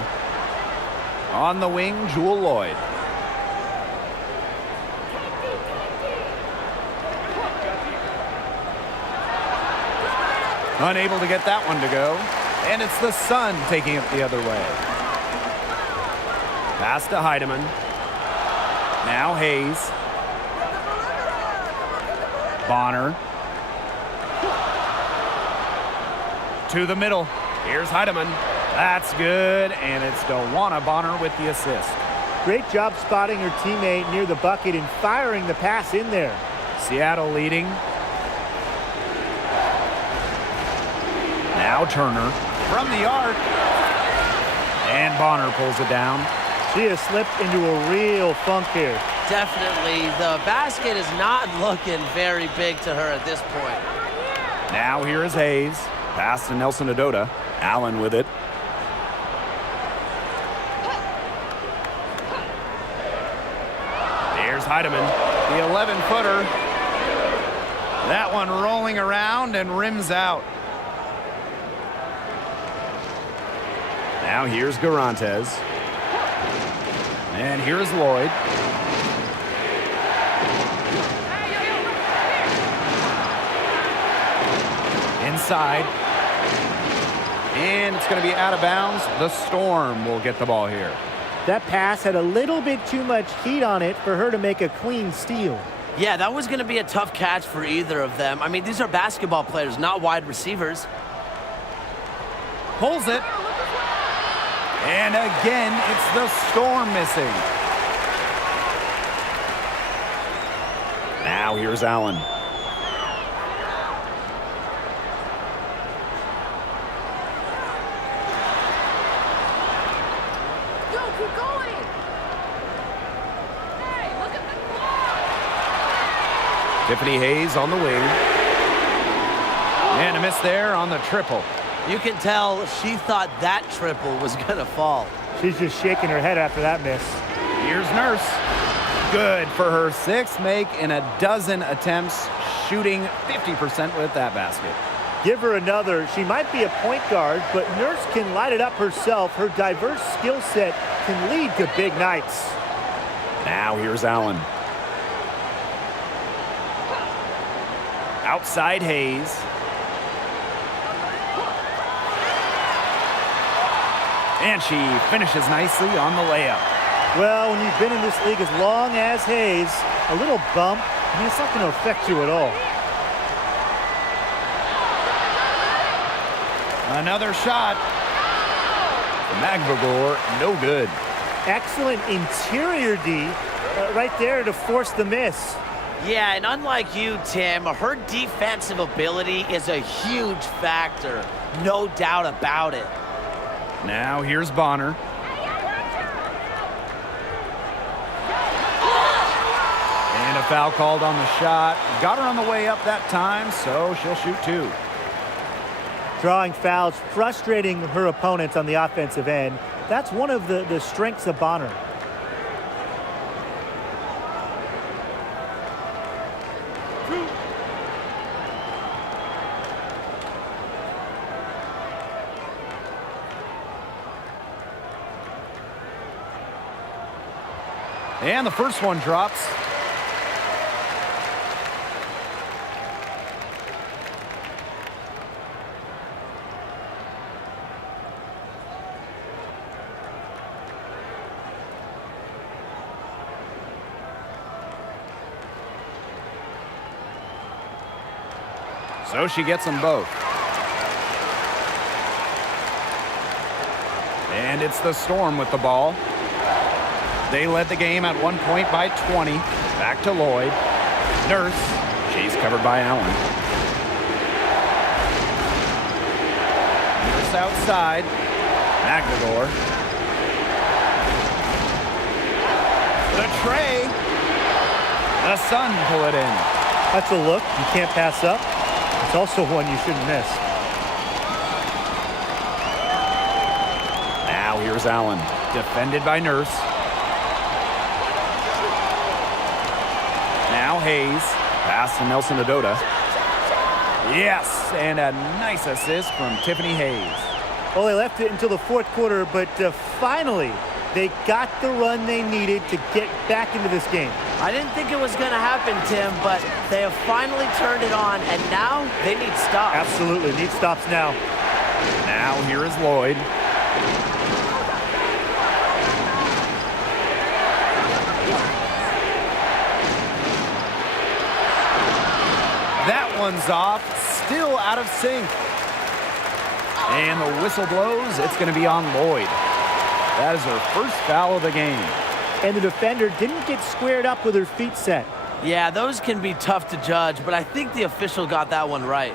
On the wing, Jewel Lloyd. Unable to get that one to go. And it's the Sun taking it the other way. Pass to Heidemann. Now Hayes. Bonner. To the middle. Here's Heidemann. That's good, and it's Dewana Bonner with the assist. Great job spotting her teammate near the bucket and firing the pass in there. Seattle leading. Now Turner from the arc. And Bonner pulls it down. She has slipped into a real funk here. Definitely, the basket is not looking very big to her at this point. Now here is Hayes. Pass to Nelson Adota. Allen with it. Here's Heidemann. The 11-footer. That one rolling around and rims out. Now here's Garantes. And here's Lloyd. outside. And it's going to be out of bounds. The Storm will get the ball here. That pass had a little bit too much heat on it for her to make a clean steal. Yeah, that was going to be a tough catch for either of them. I mean, these are basketball players, not wide receivers. Pulls it. And again, it's the Storm missing. Now here's Allen. Go, keep going. Hey, look at the clock. Tiffany Hayes on the wing. And a miss there on the triple. You can tell she thought that triple was going to fall. She's just shaking her head after that miss. Here's Nurse. Good for her sixth make in a dozen attempts, shooting 50% with that basket. Give her another. She might be a point guard, but Nurse can light it up herself. Her diverse skill set can lead to big nights. Now here's Allen. Outside Hayes. And she finishes nicely on the layup. Well, when you've been in this league as long as Hayes, a little bump, I mean, it's not going to affect you at all. Another shot. Magvagor, no good. Excellent interior D right there to force the miss. Yeah, and unlike you, Tim, her defensive ability is a huge factor. No doubt about it. Now here's Bonner. And a foul called on the shot. Got her on the way up that time, so she'll shoot two. Drawing fouls, frustrating her opponents on the offensive end. That's one of the strengths of Bonner. And the first one drops. So she gets them both. And it's the Storm with the ball. They led the game at 1 point by 20. Back to Lloyd. Nurse. She's covered by Allen. Nurse outside. Magvagor. The tray. The Sun pull it in. That's a look you can't pass up. It's also one you shouldn't miss. Now here's Allen. Defended by Nurse. Now Hayes. Pass to Nelson Adota. Yes, and a nice assist from Tiffany Hayes. Well, they left it until the fourth quarter, but finally, they got the run they needed to get back into this game. I didn't think it was going to happen, Tim, but they have finally turned it on, and now they need stops. Absolutely, need stops now. Now here is Lloyd. That one's off, still out of sync. And the whistle blows. It's going to be on Lloyd. That is her first foul of the game. And the defender didn't get squared up with her feet set. Yeah, those can be tough to judge, but I think the official got that one right.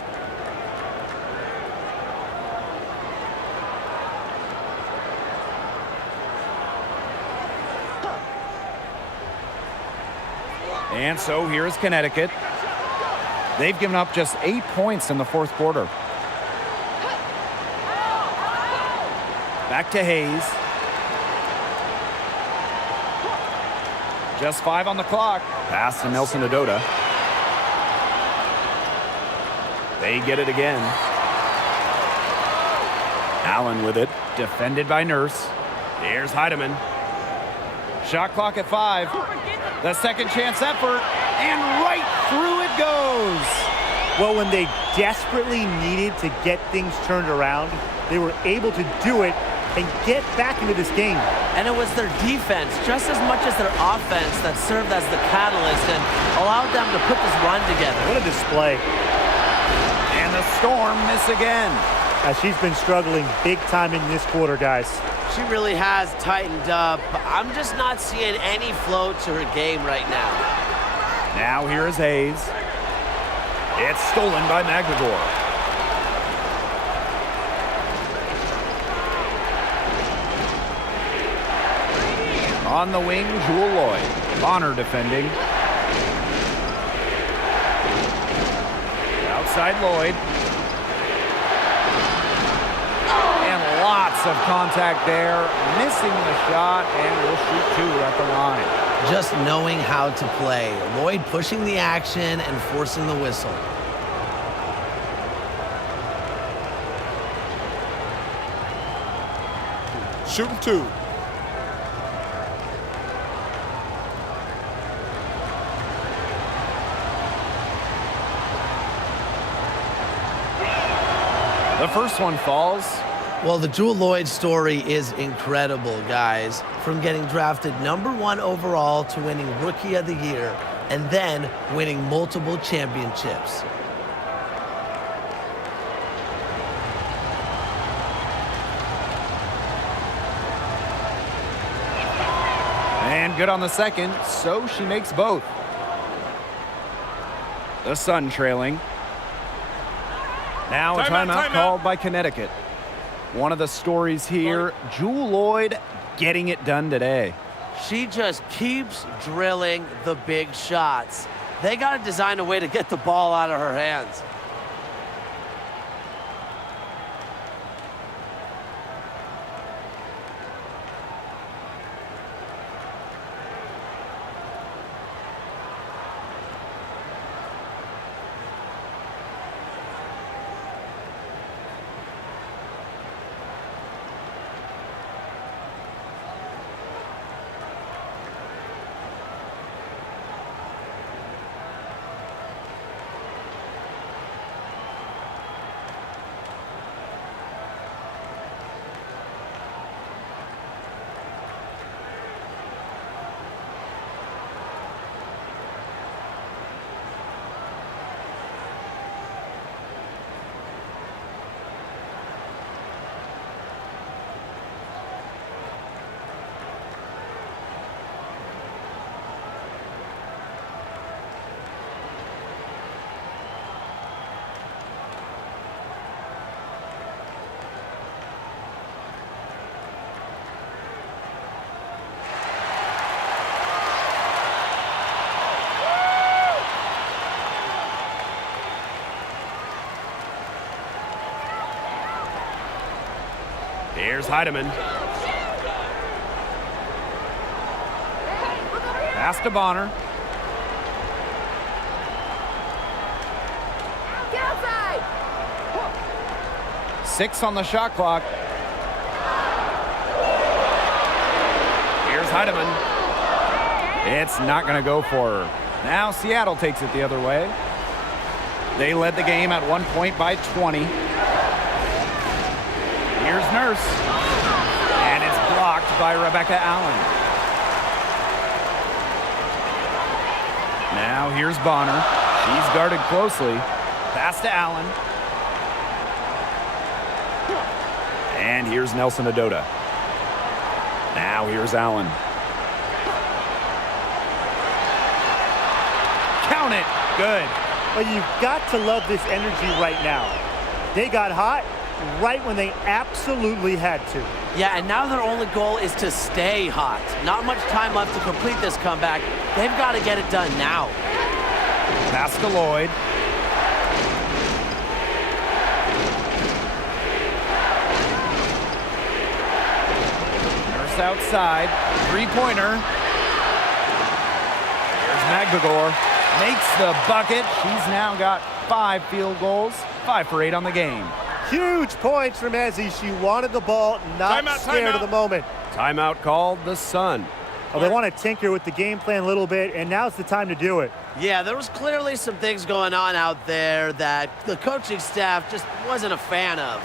And so here is Connecticut. They've given up just 8 points in the fourth quarter. Back to Hayes. Just 5 on the clock. Pass to Nelson Adota. They get it again. Allen with it. Defended by Nurse. Here's Heidemann. Shot clock at 5. The second chance effort. And right through it goes. Well, when they desperately needed to get things turned around, they were able to do it and get back into this game. And it was their defense, just as much as their offense, that served as the catalyst and allowed them to put this run together. What a display. And the Storm miss again. She's been struggling big time in this quarter, guys. She really has tightened up. I'm just not seeing any flow to her game right now. Now here is Hayes. It's stolen by McGregor. On the wing, Jewel Lloyd. Bonner defending. Outside Lloyd. And lots of contact there. Missing the shot, and will shoot two at the line. Just knowing how to play. Lloyd pushing the action and forcing the whistle. Shooting two. The first one falls. Well, the Jewel Lloyd story is incredible, guys. From getting drafted #1 overall to winning Rookie of the Year and then winning multiple championships. And good on the second, so she makes both. The Sun trailing. Now a timeout called by Connecticut. One of the stories here, Jewel Lloyd getting it done today. She just keeps drilling the big shots. They got to design a way to get the ball out of her hands. Here's Heidemann. Pass to Bonner. Get outside! 6 on the shot clock. Here's Heidemann. It's not going to go for her. Now Seattle takes it the other way. They led the game at one point by 20. Here's Nurse. And it's blocked by Rebecca Allen. Now here's Bonner. She's guarded closely. Pass to Allen. And here's Nelson Adota. Now here's Allen. Count it. Good. But you've got to love this energy right now. They got hot right when they absolutely had to. Yeah, and now their only goal is to stay hot. Not much time left to complete this comeback. They've got to get it done now. Pass to Lloyd. Nurse outside. Three-pointer. Here's McGregor. Makes the bucket. She's now got 5 field goals. 5 for 8 on the game. Huge points from Ezzy. She wanted the ball, not scared of the moment. Timeout called the Sun. Well, they want to tinker with the game plan a little bit, and now's the time to do it. Yeah, there was clearly some things going on out there that the coaching staff just wasn't a fan of.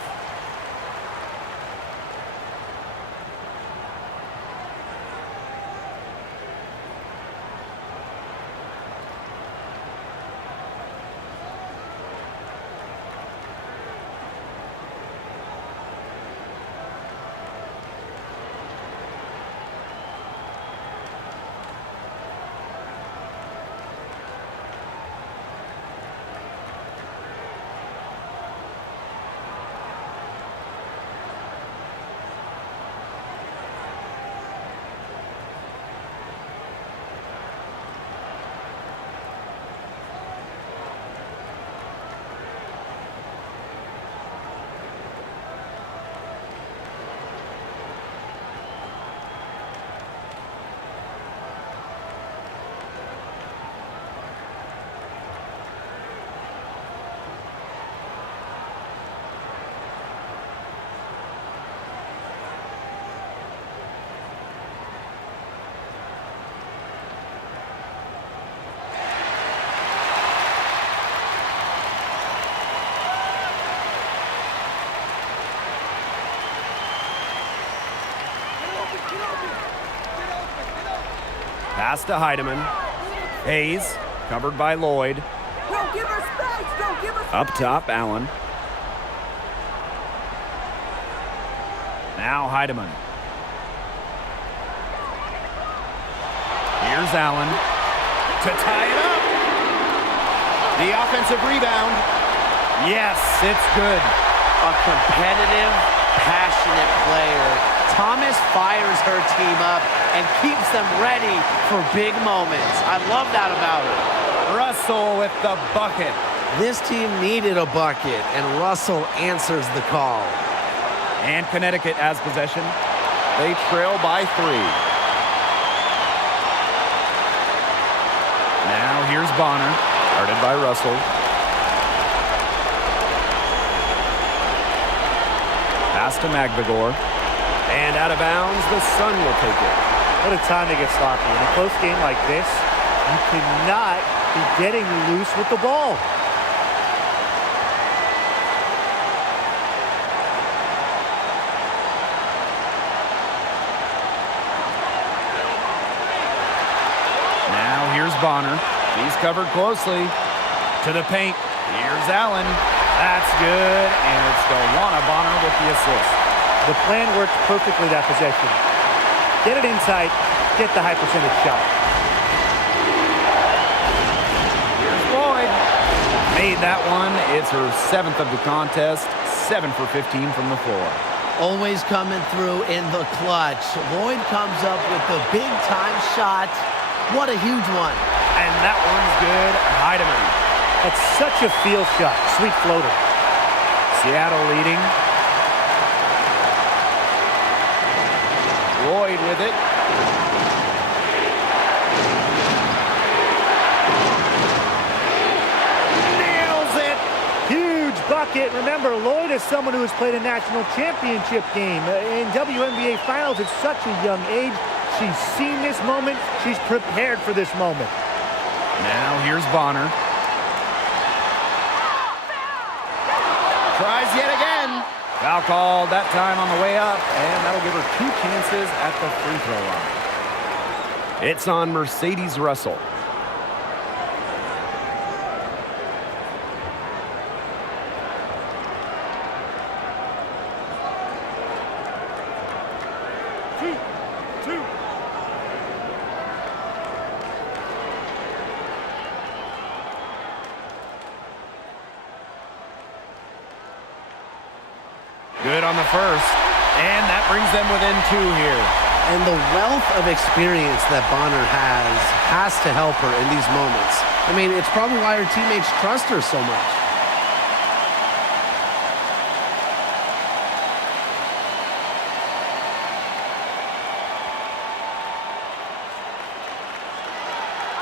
Pass to Heidemann. Hayes, covered by Lloyd. Don't give her space! Don't give her Up top, Allen. Now Heidemann. Here's Allen to tie it up. The offensive rebound. Yes, it's good. A competitive, passionate player. Thomas fires her team up and keeps them ready for big moments. I love that about her. Russell with the bucket. This team needed a bucket, and Russell answers the call. And Connecticut has possession. They trail by 3. Now here's Bonner, guarded by Russell. Pass to Magvigor. And out of bounds, the Sun will take it. What a time to get sloppy. In a close game like this, you cannot be getting loose with the ball. Now here's Bonner. He's covered closely. To the paint. Here's Allen. That's good. And it's Delwana Bonner with the assist. The plan worked perfectly that possession. Get it inside, get the high percentage shot. Here's Lloyd. Made that one. It's her 7th of the contest. 7 for 15 from the floor. Always coming through in the clutch. Lloyd comes up with the big-time shot. What a huge one. And that one's good. Heidemann. That's such a field shot. Sweet floater. Seattle leading. Lloyd with it. Nails it. Huge bucket. Remember, Lloyd is someone who has played a national championship game. In WNBA Finals at such a young age, she's seen this moment. She's prepared for this moment. Now here's Bonner. Tries yet again. Foul called that time on the way up, and that'll give her 2 chances at the free throw line. It's on Mercedes Russell. Good on the first, and that brings them within 2 here. And the wealth of experience that Bonner has to help her in these moments. I mean, it's probably why her teammates trust her so much.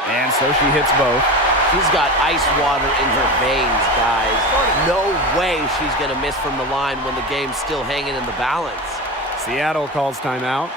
And so she hits both. She's got ice water in her veins, guys. No way she's going to miss from the line when the game's still hanging in the balance. Seattle calls timeout.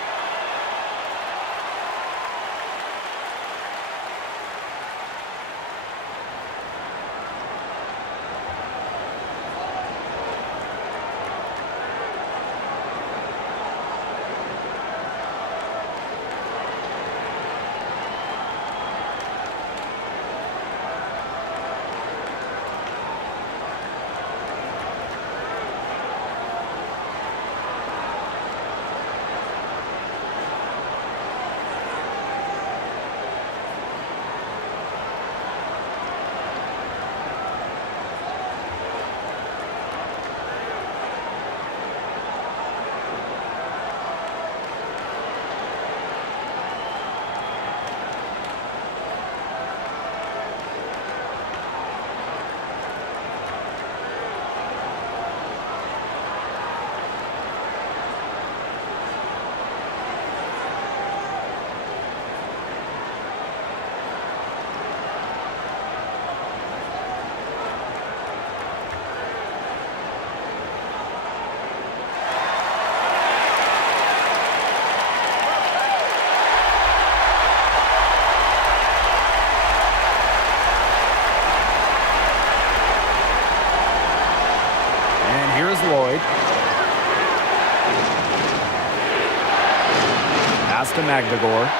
Pass to Magdagor.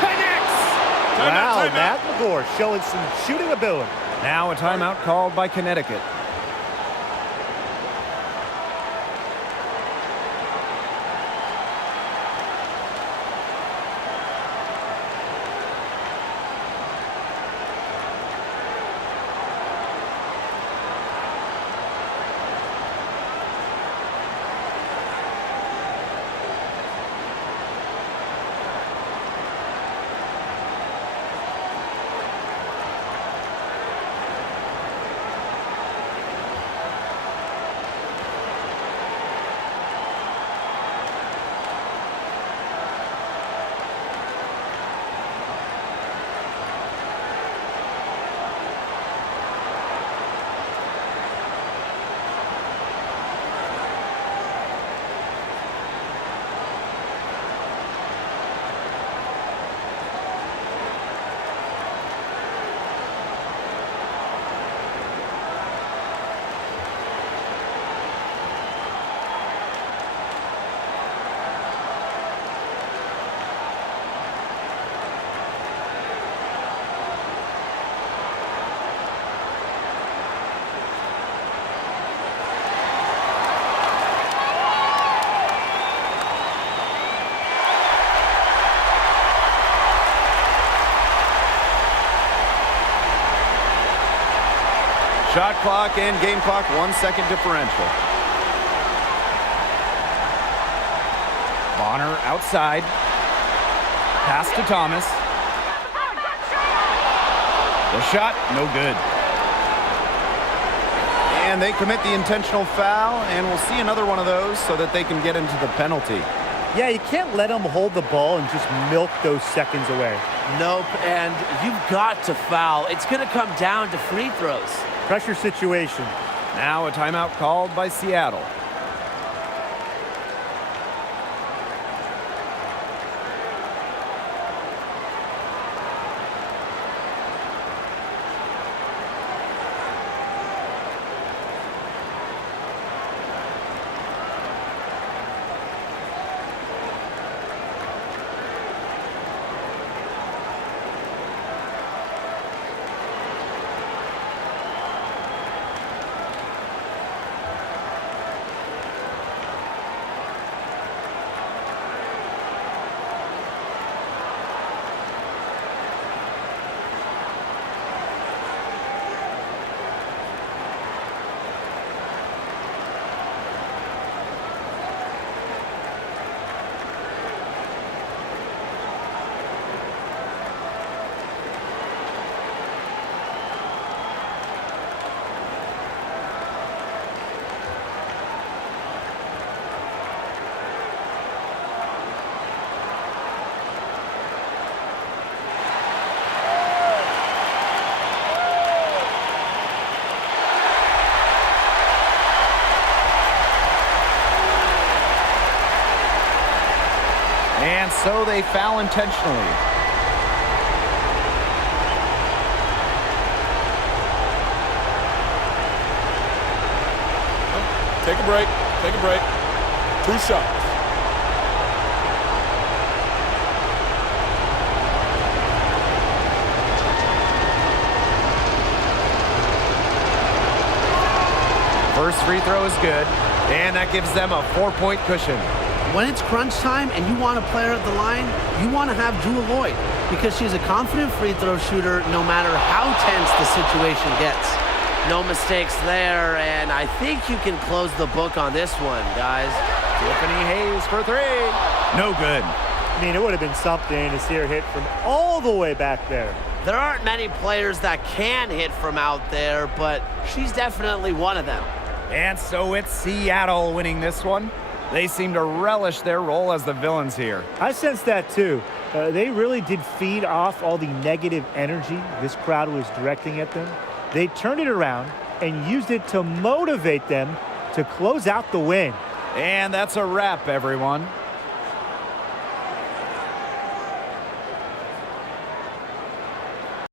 Connects! Wow, Magdagor showing some shooting ability. Now a timeout called by Connecticut. Shot clock and game clock, 1 second differential. Bonner outside. Pass to Thomas. The shot, no good. And they commit the intentional foul, and we'll see another one of those so that they can get into the penalty. Yeah, you can't let them hold the ball and just milk those seconds away. Nope, and you've got to foul. It's going to come down to free throws. Pressure situation. Now a timeout called by Seattle. And so they foul intentionally. Take a break. Take a break. 2 shots. First free throw is good, and that gives them a 4-point cushion. When it's crunch time and you want a player at the line, you want to have Jewell Loyd because she's a confident free throw shooter no matter how tense the situation gets. No mistakes there, and I think you can close the book on this one, guys. Tiffany Hayes for 3. No good. I mean, it would have been something to see her hit from all the way back there. There aren't many players that can hit from out there, but she's definitely one of them. And so it's Seattle winning this one. They seem to relish their role as the villains here. I sense that too. They really did feed off all the negative energy this crowd was directing at them. They turned it around and used it to motivate them to close out the win. And that's a wrap, everyone.